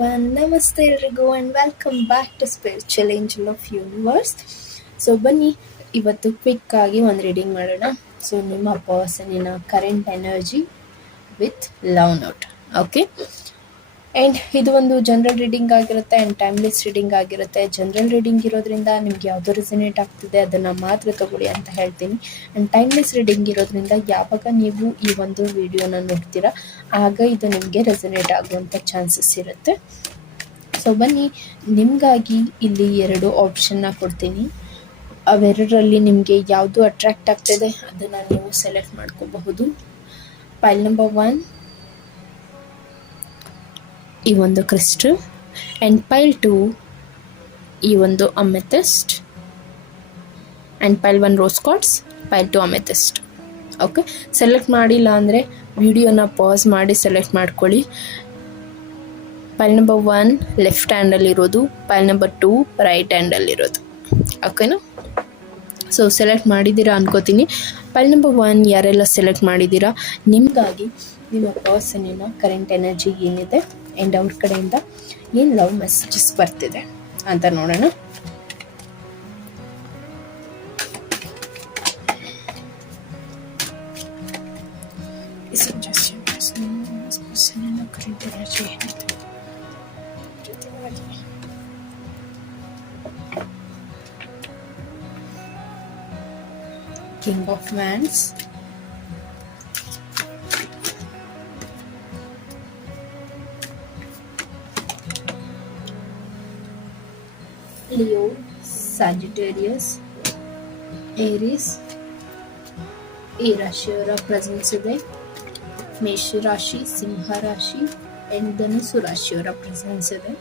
everyone, ನಮಸ್ತೆ ಎಲ್ರಿಗೂ and welcome back to spiritual angel of universe. So ಬನ್ನಿ ಇವತ್ತು ಕ್ವಿಕ್ ಆಗಿ ಒಂದು ರೀಡಿಂಗ್ ಮಾಡೋಣ. ಸೊ ನಿಮ್ಮ ಪರ್ಸನಿನ current energy with love note. Okay, and ಇದು ಒಂದು ಜನರಲ್ ರೀಡಿಂಗ್ ಆಗಿರುತ್ತೆ ಆ್ಯಂಡ್ ಟೈಮ್ಲೆಸ್ ರೀಡಿಂಗ್ ಆಗಿರುತ್ತೆ. ಜನರಲ್ ರೀಡಿಂಗ್ ಇರೋದ್ರಿಂದ ನಿಮ್ಗೆ ಯಾವುದು ರೆಸನೇಟ್ ಆಗ್ತಿದೆ ಅದನ್ನು ಮಾತ್ರ ತಗೊಳ್ಳಿ ಅಂತ ಹೇಳ್ತೀನಿ. ಆ್ಯಂಡ್ ಟೈಮ್ಲೆಸ್ ರೀಡಿಂಗ್ ಇರೋದ್ರಿಂದ ಯಾವಾಗ ನೀವು ಈ ಒಂದು ವಿಡಿಯೋನ ನೋಡ್ತೀರಾ ಆಗ ಇದು ನಿಮಗೆ ರೆಸನೇಟ್ ಆಗುವಂಥ ಚಾನ್ಸಸ್ ಇರುತ್ತೆ. ಸೊ ಬನ್ನಿ, ನಿಮಗಾಗಿ ಇಲ್ಲಿ 2 ಆಪ್ಷನ್ನ ಕೊಡ್ತೀನಿ. ಅವೆರಡರಲ್ಲಿ ನಿಮಗೆ ಯಾವುದು ಅಟ್ರಾಕ್ಟ್ ಆಗ್ತಿದೆ ಅದನ್ನು ನೀವು ಸೆಲೆಕ್ಟ್ ಮಾಡ್ಕೋಬಹುದು. ಪೈಲ್ ನಂಬರ್ 1 ಈ ಒಂದು ಕ್ರಿಸ್ಟಲ್, ಆ್ಯಂಡ್ ಪೈಲ್ 2 ಈ ಒಂದು amethyst, and pile 1 rose quartz, pile 2 amethyst. Okay, select ಮಾಡಿಲ್ಲ ಅಂದರೆ ವಿಡಿಯೋನ ಪಾಸ್ ಮಾಡಿ ಸೆಲೆಕ್ಟ್ ಮಾಡ್ಕೊಳ್ಳಿ. ಪೈಲ್ ನಂಬರ್ 1 ಲೆಫ್ಟ್ ಹ್ಯಾಂಡಲ್ಲಿರೋದು, ಪೈಲ್ ನಂಬರ್ 2 ರೈಟ್ ಹ್ಯಾಂಡಲ್ಲಿರೋದು. ಓಕೆನಾ? ಸೊ ಸೆಲೆಕ್ಟ್ ಮಾಡಿದ್ದೀರಾ ಅನ್ಕೋತೀನಿ. ಪೈಲ್ ನಂಬರ್ 1 ಯಾರೆಲ್ಲ ಸೆಲೆಕ್ಟ್ ಮಾಡಿದ್ದೀರಾ, ನಿಮಗಾಗಿ ನಿಮ್ಮ ಪರ್ಸನಿನ ಕರೆಂಟ್ ಎನರ್ಜಿ ಏನಿದೆ ಆ್ಯಂಡ್ ಅವ್ರ ಕಡೆಯಿಂದ ಏನು ಲವ್ ಮೆಸೇಜಸ್ ಬರ್ತಿದೆ ಅಂತ ನೋಡೋಣ. ಕರೆಂಟ್ ಎನರ್ಜಿ ಏನಿದೆ ಕಿಂಗ್ ಆಫ್ ವ್ಯಾಂಡ್ಸ್, ಲಿಯೋ, ಸ್ಯಾಜಿಟೇರಿಯಸ್, ಏರಿಸ್ ಈ ರಾಶಿಯವರ ಪ್ರೆಸೆನ್ಸ್ ಇದೆ. ಮೇಷ ರಾಶಿ, ಸಿಂಹ ರಾಶಿ ಆ್ಯಂಡ್ ಧನುಸು ರಾಶಿಯವರ ಪ್ರೆಸೆನ್ಸ್ ಇದೆ.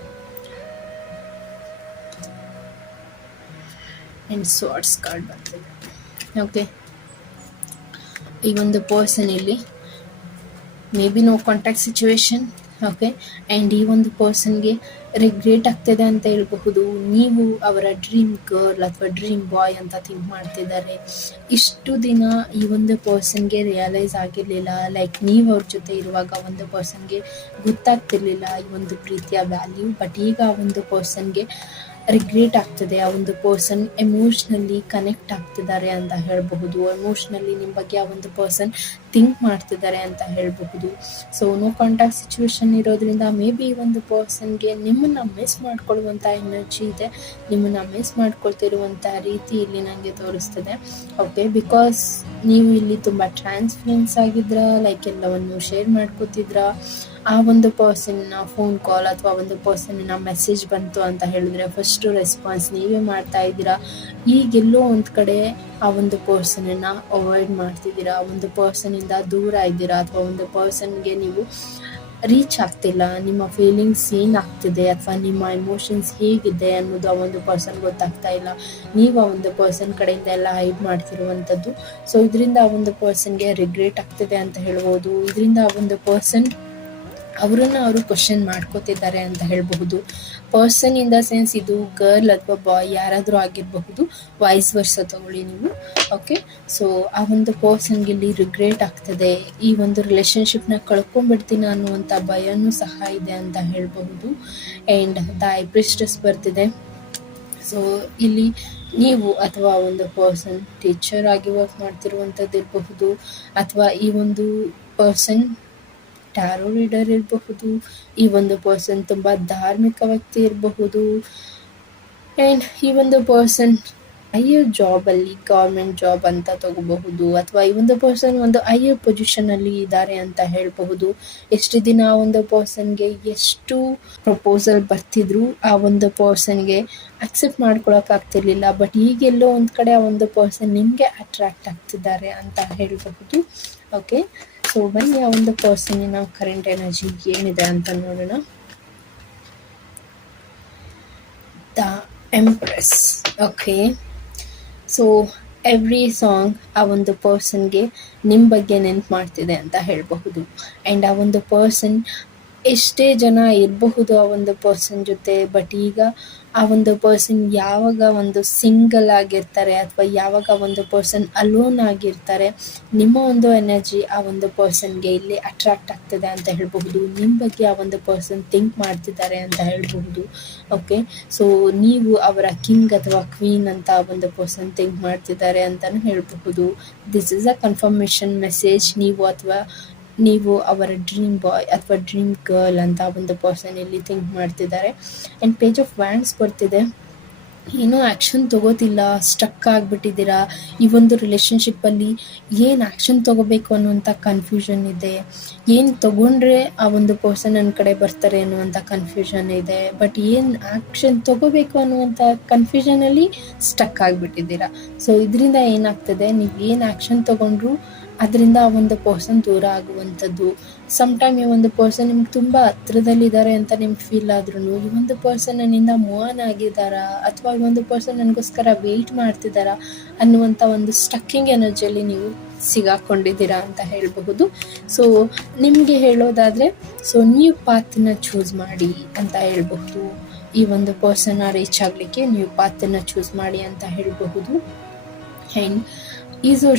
ಆ್ಯಂಡ್ ಸ್ವಾರ್ಡ್ಸ್ ಕಾರ್ಡ್ ಬರ್ತಿದೆ. ಓಕೆ, ಈ ಒಂದು ಪರ್ಸನ್ ಇಲ್ಲಿ maybe no contact situation. Okay, and ಈ ಒಂದು ಪರ್ಸನ್ಗೆ ರಿಗ್ರೆಟ್ ಆಗ್ತಿದೆ ಅಂತ ಹೇಳ್ಬಹುದು. ನೀವು ಅವರ ಡ್ರೀಮ್ ಗರ್ಲ್ ಅಥವಾ ಡ್ರೀಮ್ ಬಾಯ್ ಅಂತ ಥಿಂಕ್ ಮಾಡ್ತಿದ್ದಾರೆ. ಇಷ್ಟು ದಿನ ಈ ಒಂದು ಪರ್ಸನ್ಗೆ ರಿಯಲೈಸ್ ಆಗಿರಲಿಲ್ಲ, ಲೈಕ್ ನೀವು ಅವ್ರ ಜೊತೆ ಇರುವಾಗ ಒಂದು ಪರ್ಸನ್ಗೆ ಗೊತ್ತಾಗ್ತಿರ್ಲಿಲ್ಲ ಈ ಒಂದು ಪ್ರೀತಿಯ ವ್ಯಾಲ್ಯೂ. ಬಟ್ ಈಗ ಆ ಒಂದು ಪರ್ಸನ್ಗೆ ರಿಗ್ರೆಟ್ ಆಗ್ತದೆ. ಆ ಒಂದು ಪರ್ಸನ್ ಎಮೋಷ್ನಲಿ ಕನೆಕ್ಟ್ ಆಗ್ತಿದ್ದಾರೆ ಅಂತ ಹೇಳಬಹುದು. ಎಮೋಷ್ನಲಿ ನಿಮ್ಮ ಬಗ್ಗೆ ಆ ಒಂದು ಪರ್ಸನ್ ಥಿಂಕ್ ಮಾಡ್ತಿದ್ದಾರೆ ಅಂತ ಹೇಳಬಹುದು. ಸೊ ನೋ ಕಾಂಟ್ಯಾಕ್ಟ್ ಸಿಚುವೇಶನ್ ಇರೋದ್ರಿಂದ ಮೇ ಬಿ ಈ ಒಂದು ಪರ್ಸನ್ಗೆ ನಿಮ್ಮನ್ನು ಮಿಸ್ ಮಾಡ್ಕೊಳ್ಳುವಂಥ ಎನರ್ಜಿ ಇದೆ. ನಿಮ್ಮನ್ನು ಮಿಸ್ ಮಾಡ್ಕೊಳ್ತಿರುವಂಥ ರೀತಿ ಇಲ್ಲಿ ನನಗೆ ತೋರಿಸ್ತದೆ. ಓಕೆ, ಬಿಕಾಸ್ ನೀವು ಇಲ್ಲಿ ತುಂಬ ಟ್ರಾನ್ಸ್ಪರೆನ್ಸ್ ಆಗಿದ್ರ, ಲೈಕ್ ಎಲ್ಲವನ್ನು ಶೇರ್ ಮಾಡ್ಕೋತಿದ್ರ. ಆ ಒಂದು ಪರ್ಸನ್ನ ಫೋನ್ ಕಾಲ್ ಅಥವಾ ಒಂದು ಪರ್ಸನ್ನಿನ ಮೆಸೇಜ್ ಬಂತು ಅಂತ ಹೇಳಿದ್ರೆ ಫಸ್ಟು ರೆಸ್ಪಾನ್ಸ್ ನೀವೇ ಮಾಡ್ತಾ ಇದ್ದೀರಾ. ಈಗೆಲ್ಲೋ ಒಂದು ಕಡೆ ಆ ಒಂದು ಪರ್ಸನನ್ನು ಅವಾಯ್ಡ್ ಮಾಡ್ತಿದ್ದೀರಾ, ಒಂದು ಪರ್ಸನಿಂದ ದೂರ ಇದ್ದೀರಾ, ಅಥವಾ ಒಂದು ಪರ್ಸನ್ಗೆ ನೀವು ರೀಚ್ ಆಗ್ತಿಲ್ಲ. ನಿಮ್ಮ ಫೀಲಿಂಗ್ಸ್ ಏನಾಗ್ತಿದೆ ಅಥವಾ ನಿಮ್ಮ ಎಮೋಷನ್ಸ್ ಹೇಗಿದೆ ಅನ್ನೋದು ಆ ಒಂದು ಪರ್ಸನ್ ಗೊತ್ತಾಗ್ತಾ ಇಲ್ಲ. ನೀವು ಆ ಒಂದು ಪರ್ಸನ್ ಕಡೆಯಿಂದ ಎಲ್ಲ ಹೈಡ್ ಮಾಡ್ತಿರುವಂಥದ್ದು. ಸೊ ಇದರಿಂದ ಆ ಒಂದು ಪರ್ಸನ್ಗೆ ರಿಗ್ರೆಟ್ ಆಗ್ತಿದೆ ಅಂತ ಹೇಳ್ಬೋದು. ಇದರಿಂದ ಆ ಒಂದು ಪರ್ಸನ್ ಅವರನ್ನು ಅವರು ಕ್ವಶನ್ ಮಾಡ್ಕೋತಿದ್ದಾರೆ ಅಂತ ಹೇಳಬಹುದು. ಪರ್ಸನ್ ಇನ್ ದ ಸೆನ್ಸ್ ಇದು ಗರ್ಲ್ ಅಥವಾ ಬಾಯ್ ಯಾರಾದರೂ ಆಗಿರಬಹುದು, ವಾಯ್ಸ್ ವರ್ಸ ತಗೊಳ್ಳಿ ನೀವು. ಓಕೆ, ಸೊ ಆ ಒಂದು ಪರ್ಸನ್ಗೆ ಇಲ್ಲಿ ರಿಗ್ರೆಟ್ ಆಗ್ತದೆ. ಈ ಒಂದು ರಿಲೇಷನ್ಶಿಪ್ನ ಕಳ್ಕೊಂಡ್ಬಿಡ್ತೀನಿ ಅನ್ನುವಂಥ ಭಯನೂ ಸಹ ಇದೆ ಅಂತ ಹೇಳಬಹುದು. ಆ್ಯಂಡ್ ದ ಹೈ ಪ್ರಿಸ್ಟೆಸ್ ಬರ್ತಿದೆ. ಸೊ ಇಲ್ಲಿ ನೀವು ಅಥವಾ ಒಂದು ಪರ್ಸನ್ ಟೀಚರ್ ಆಗಿ ವರ್ಕ್ ಮಾಡ್ತಿರುವಂಥದ್ದು ಇರಬಹುದು, ಅಥವಾ ಈ ಒಂದು ಪರ್ಸನ್ ಟ್ಯಾರೋ ರೀಡರ್ ಇರಬಹುದು, ಈ ಒಂದು ಪರ್ಸನ್ ತುಂಬ ಧಾರ್ಮಿಕ ವ್ಯಕ್ತಿ ಇರಬಹುದು, ಆ್ಯಂಡ್ ಈ ಒಂದು ಪರ್ಸನ್ ಹೈಯರ್ ಜಾಬಲ್ಲಿ ಗೌರ್ಮೆಂಟ್ ಜಾಬ್ ಅಂತ ತಗೋಬಹುದು, ಅಥವಾ ಈ ಒಂದು ಪರ್ಸನ್ ಒಂದು ಹೈಯರ್ ಪೊಸಿಷನಲ್ಲಿ ಇದ್ದಾರೆ ಅಂತ ಹೇಳಬಹುದು. ಎಷ್ಟು ದಿನ ಆ ಒಂದು ಪರ್ಸನ್ಗೆ ಎಷ್ಟು ಪ್ರಪೋಸಲ್ ಬರ್ತಿದ್ರು ಆ ಒಂದು ಪರ್ಸನ್ಗೆ ಅಕ್ಸೆಪ್ಟ್ ಮಾಡ್ಕೊಳಕ್ಕಾಗ್ತಿರ್ಲಿಲ್ಲ. ಬಟ್ ಈಗೆಲ್ಲೋ ಒಂದು ಕಡೆ ಆ ಒಂದು ಪರ್ಸನ್ ನಿಮಗೆ ಅಟ್ರಾಕ್ಟ್ ಆಗ್ತಿದ್ದಾರೆ ಅಂತ ಹೇಳಬಹುದು. ಓಕೆ, ಸೊ ಬನ್ನಿ ಆ ಒಂದು ಪರ್ಸನಿನ ಕರೆಂಟ್ ಎನರ್ಜಿ ಏನಿದೆ ಅಂತ ನೋಡೋಣ. The empress. Okay, so every song ಆ ಒಂದು ಪರ್ಸನ್ಗೆ ನಿಮ್ಮ ಬಗ್ಗೆ ನೆನ್ಪು ಮಾಡ್ತಿದೆ ಅಂತ ಹೇಳಬಹುದು. ಆ್ಯಂಡ್ ಆ ಒಂದು ಪರ್ಸನ್ ಎಷ್ಟೇ ಜನ ಇರಬಹುದು ಆ ಒಂದು ಪರ್ಸನ್ ಜೊತೆ, ಬಟ್ ಈಗ ಆ ಒಂದು ಪರ್ಸನ್ ಯಾವಾಗ ಒಂದು ಸಿಂಗಲ್ ಆಗಿರ್ತಾರೆ ಅಥವಾ ಯಾವಾಗ ಒಂದು ಪರ್ಸನ್ ಅಲೋನ್ ಆಗಿರ್ತಾರೆ, ನಿಮ್ಮ ಒಂದು ಎನರ್ಜಿ ಆ ಒಂದು ಪರ್ಸನ್ಗೆ ಇಲ್ಲಿ ಅಟ್ರಾಕ್ಟ್ ಆಗ್ತದೆ ಅಂತ ಹೇಳಬಹುದು. ನಿಮ್ಮ ಬಗ್ಗೆ ಆ ಒಂದು ಪರ್ಸನ್ ಥಿಂಕ್ ಮಾಡ್ತಿದ್ದಾರೆ ಅಂತ ಹೇಳಬಹುದು. ಓಕೆ, ಸೊ ನೀವು ಅವರ ಕಿಂಗ್ ಅಥವಾ ಕ್ವೀನ್ ಅಂತ ಆ ಒಂದು ಪರ್ಸನ್ ಥಿಂಕ್ ಮಾಡ್ತಿದ್ದಾರೆ ಅಂತಲೂ ಹೇಳಬಹುದು. This is a confirmation message. ನೀವು ಅವರ ಡ್ರೀಮ್ ಬಾಯ್ ಅಥವಾ ಡ್ರೀಮ್ ಗರ್ಲ್ ಅಂತ ಒಂದು ಪರ್ಸನ್ ಇಲ್ಲಿ ಥಿಂಕ್ ಮಾಡ್ತಿದ್ದಾರೆ. ಆ್ಯಂಡ್ ಪೇಜ್ ಆಫ್ ವ್ಯಾಂಡ್ಸ್ ಬರ್ತಿದೆ. ಏನೋ ಆ್ಯಕ್ಷನ್ ತೊಗೋತಿಲ್ಲ, ಸ್ಟಕ್ ಆಗಿಬಿಟ್ಟಿದ್ದೀರಾ. ಈ ಒಂದು ರಿಲೇಷನ್ಶಿಪ್ಪಲ್ಲಿ ಏನು ಆ್ಯಕ್ಷನ್ ತೊಗೋಬೇಕು ಅನ್ನುವಂಥ ಕನ್ಫ್ಯೂಷನ್ ಇದೆ. ಏನು ತೊಗೊಂಡ್ರೆ ಆ ಒಂದು ಪರ್ಸನ್ ನನ್ನ ಕಡೆ ಬರ್ತಾರೆ ಅನ್ನುವಂಥ ಕನ್ಫ್ಯೂಷನ್ ಇದೆ. ಬಟ್ ಏನು ಆ್ಯಕ್ಷನ್ ತೊಗೋಬೇಕು ಅನ್ನುವಂಥ ಕನ್ಫ್ಯೂಷನಲ್ಲಿ ಸ್ಟಕ್ ಆಗಿಬಿಟ್ಟಿದ್ದೀರಾ. ಸೊ ಇದರಿಂದ ಏನಾಗ್ತದೆ, ನೀವು ಏನು ಆ್ಯಕ್ಷನ್ ತೊಗೊಂಡ್ರು ಅದರಿಂದ ಆ ಒಂದು ಪರ್ಸನ್ ದೂರ ಆಗುವಂಥದ್ದು. ಸಮ್ಟೈಮ್ ಈ ಒಂದು ಪರ್ಸನ್ ನಿಮ್ಗೆ ತುಂಬ ಹತ್ರದಲ್ಲಿದ್ದಾರೆ ಅಂತ ನಿಮ್ಗೆ ಫೀಲ್ ಆದ್ರೂ ಈ ಒಂದು ಪರ್ಸನ್ ನನ್ನಿಂದ ಮೂವ್ ಆನ್ ಆಗಿದ್ದಾರಾ ಅಥವಾ ಈ ಒಂದು ಪರ್ಸನ್ ನನಗೋಸ್ಕರ ವೆಯ್ಟ್ ಮಾಡ್ತಿದ್ದಾರಾ ಅನ್ನುವಂಥ ಒಂದು ಸ್ಟಕ್ಕಿಂಗ್ ಎನರ್ಜಿಯಲ್ಲಿ ನೀವು ಸಿಗಾಕೊಂಡಿದ್ದೀರಾ ಅಂತ ಹೇಳಬಹುದು. ಸೊ ನಿಮಗೆ ಹೇಳೋದಾದರೆ, ಸೊ ನೀವು ಪಾತನ್ನ ಚೂಸ್ ಮಾಡಿ ಅಂತ ಹೇಳಬಹುದು. ಈ ಒಂದು ಪರ್ಸನ್ನ ರೀಚ್ ಆಗಲಿಕ್ಕೆ ನೀವು ಪಾತನ್ನ ಚೂಸ್ ಮಾಡಿ ಅಂತ ಹೇಳಬಹುದು. And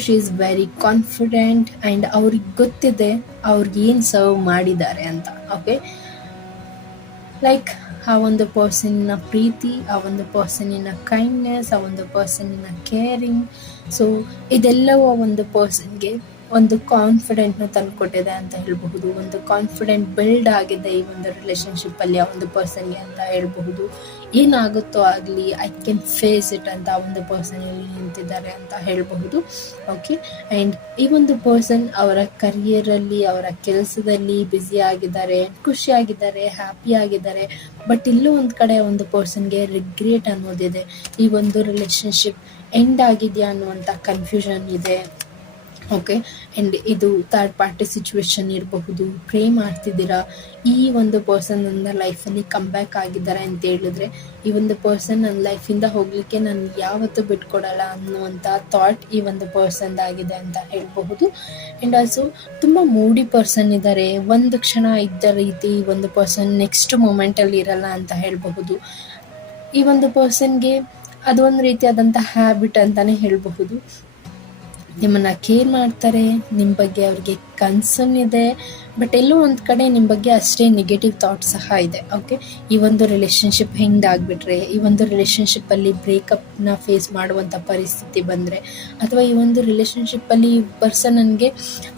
she is very confident and ಅವ್ರಿಗೆ ಗೊತ್ತಿದೆ ಅವ್ರಿಗೆ ಏನು ಸರ್ವ್ ಮಾಡಿದ್ದಾರೆ ಅಂತ. ಓಕೆ, ಲೈಕ್ ಆ ಒಂದು ಪರ್ಸನಿನ ಪ್ರೀತಿ, ಆ ಒಂದು ಪರ್ಸನಿನ ಕೈಂಡ್ನೆಸ್, ಆ ಒಂದು ಪರ್ಸನಿನ ಕೇರಿಂಗ್, ಸೊ ಇದೆಲ್ಲವೂ ಆ ಒಂದು ಪರ್ಸನ್ಗೆ ಒಂದು ಕಾನ್ಫಿಡೆಂಟ್ನ ತಂದುಕೊಟ್ಟಿದೆ ಅಂತ ಹೇಳಬಹುದು. ಒಂದು ಕಾನ್ಫಿಡೆಂಟ್ ಬಿಲ್ಡ್ ಆಗಿದೆ ಈ ಒಂದು ರಿಲೇಷನ್ಶಿಪ್ಪಲ್ಲಿ ಆ ಒಂದು ಪರ್ಸನ್ಗೆ ಅಂತ ಹೇಳಬಹುದು. ಏನಾಗುತ್ತೋ ಆಗಲಿ, ಐ ಕ್ಯಾನ್ ಫೇಸ್ ಇಟ್ ಅಂತ ಆ ಒಂದು ಪರ್ಸನ್ ಇಲ್ಲಿ ನಿಂತಿದ್ದಾರೆ ಅಂತ ಹೇಳಬಹುದು. ಓಕೆ, ಆ್ಯಂಡ್ ಈ ಒಂದು ಪರ್ಸನ್ ಅವರ ಕರಿಯರಲ್ಲಿ, ಅವರ ಕೆಲಸದಲ್ಲಿ ಬ್ಯುಸಿ ಆಗಿದ್ದಾರೆ, ಖುಷಿಯಾಗಿದ್ದಾರೆ, ಹ್ಯಾಪಿ ಆಗಿದ್ದಾರೆ. ಬಟ್ ಇಲ್ಲೂ ಒಂದು ಕಡೆ ಒಂದು ಪರ್ಸನ್ಗೆ ರಿಗ್ರೆಟ್ ಅನ್ನೋದಿದೆ. ಈ ಒಂದು ರಿಲೇಷನ್ಶಿಪ್ ಎಂಡ್ ಆಗಿದೆಯಾ ಅನ್ನುವಂಥ ಕನ್ಫ್ಯೂಷನ್ ಇದೆ. ಓಕೆ, ಆ್ಯಂಡ್ ಇದು ಥರ್ಡ್ ಪಾರ್ಟಿ ಸಿಚುವೇಶನ್ ಇರಬಹುದು. ಪ್ರೇ ಮಾಡ್ತಿದ್ದೀರಾ ಈ ಒಂದು ಪರ್ಸನ್ ನನ್ನ ಲೈಫಲ್ಲಿ ಕಮ್ ಬ್ಯಾಕ್ ಆಗಿದ್ದಾರೆ ಅಂತ ಹೇಳಿದ್ರೆ, ಈ ಒಂದು ಪರ್ಸನ್ ನನ್ನ ಲೈಫಿಂದ ಹೋಗಲಿಕ್ಕೆ ನಾನು ಯಾವತ್ತೂ ಬಿಟ್ಕೊಡಲ್ಲ ಅನ್ನುವಂಥ ಥಾಟ್ ಈ ಒಂದು ಪರ್ಸನ್ದಾಗಿದೆ ಅಂತ ಹೇಳಬಹುದು. ಆ್ಯಂಡ್ ಆಲ್ಸೋ ತುಂಬ ಮೂಡಿ ಪರ್ಸನ್ ಇದ್ದಾರೆ. ಒಂದು ಕ್ಷಣ ಇದ್ದ ರೀತಿ ಒಂದು ಪರ್ಸನ್ ನೆಕ್ಸ್ಟ್ ಮೂಮೆಂಟಲ್ಲಿ ಇರಲ್ಲ ಅಂತ ಹೇಳಬಹುದು. ಈ ಒಂದು ಪರ್ಸನ್ಗೆ ಅದೊಂದು ರೀತಿಯಾದಂಥ ಹ್ಯಾಬಿಟ್ ಅಂತಲೇ ಹೇಳಬಹುದು. ನಿಮ್ಮನ್ನು ಕೇರ್ ಮಾಡ್ತಾರೆ, ನಿಮ್ಮ ಬಗ್ಗೆ ಅವ್ರಿಗೆ ಕನ್ಸರ್ನ್ ಇದೆ, ಬಟ್ ಎಲ್ಲೋ ಒಂದು ಕಡೆ ನಿಮ್ಮ ಬಗ್ಗೆ ಅಷ್ಟೇ ನೆಗೆಟಿವ್ ಥಾಟ್ ಸಹ ಇದೆ. ಓಕೆ, ಈ ಒಂದು ರಿಲೇಷನ್ಶಿಪ್ ಹೆಂಗೆ ಆಗಿಬಿಟ್ರೆ, ಈ ಒಂದು ರಿಲೇಷನ್ಶಿಪ್ಪಲ್ಲಿ ಬ್ರೇಕಪ್ನ ಫೇಸ್ ಮಾಡುವಂಥ ಪರಿಸ್ಥಿತಿ ಬಂದರೆ, ಅಥವಾ ಈ ಒಂದು ರಿಲೇಷನ್ಶಿಪ್ಪಲ್ಲಿ ಈ ಪರ್ಸನ್ ನನಗೆ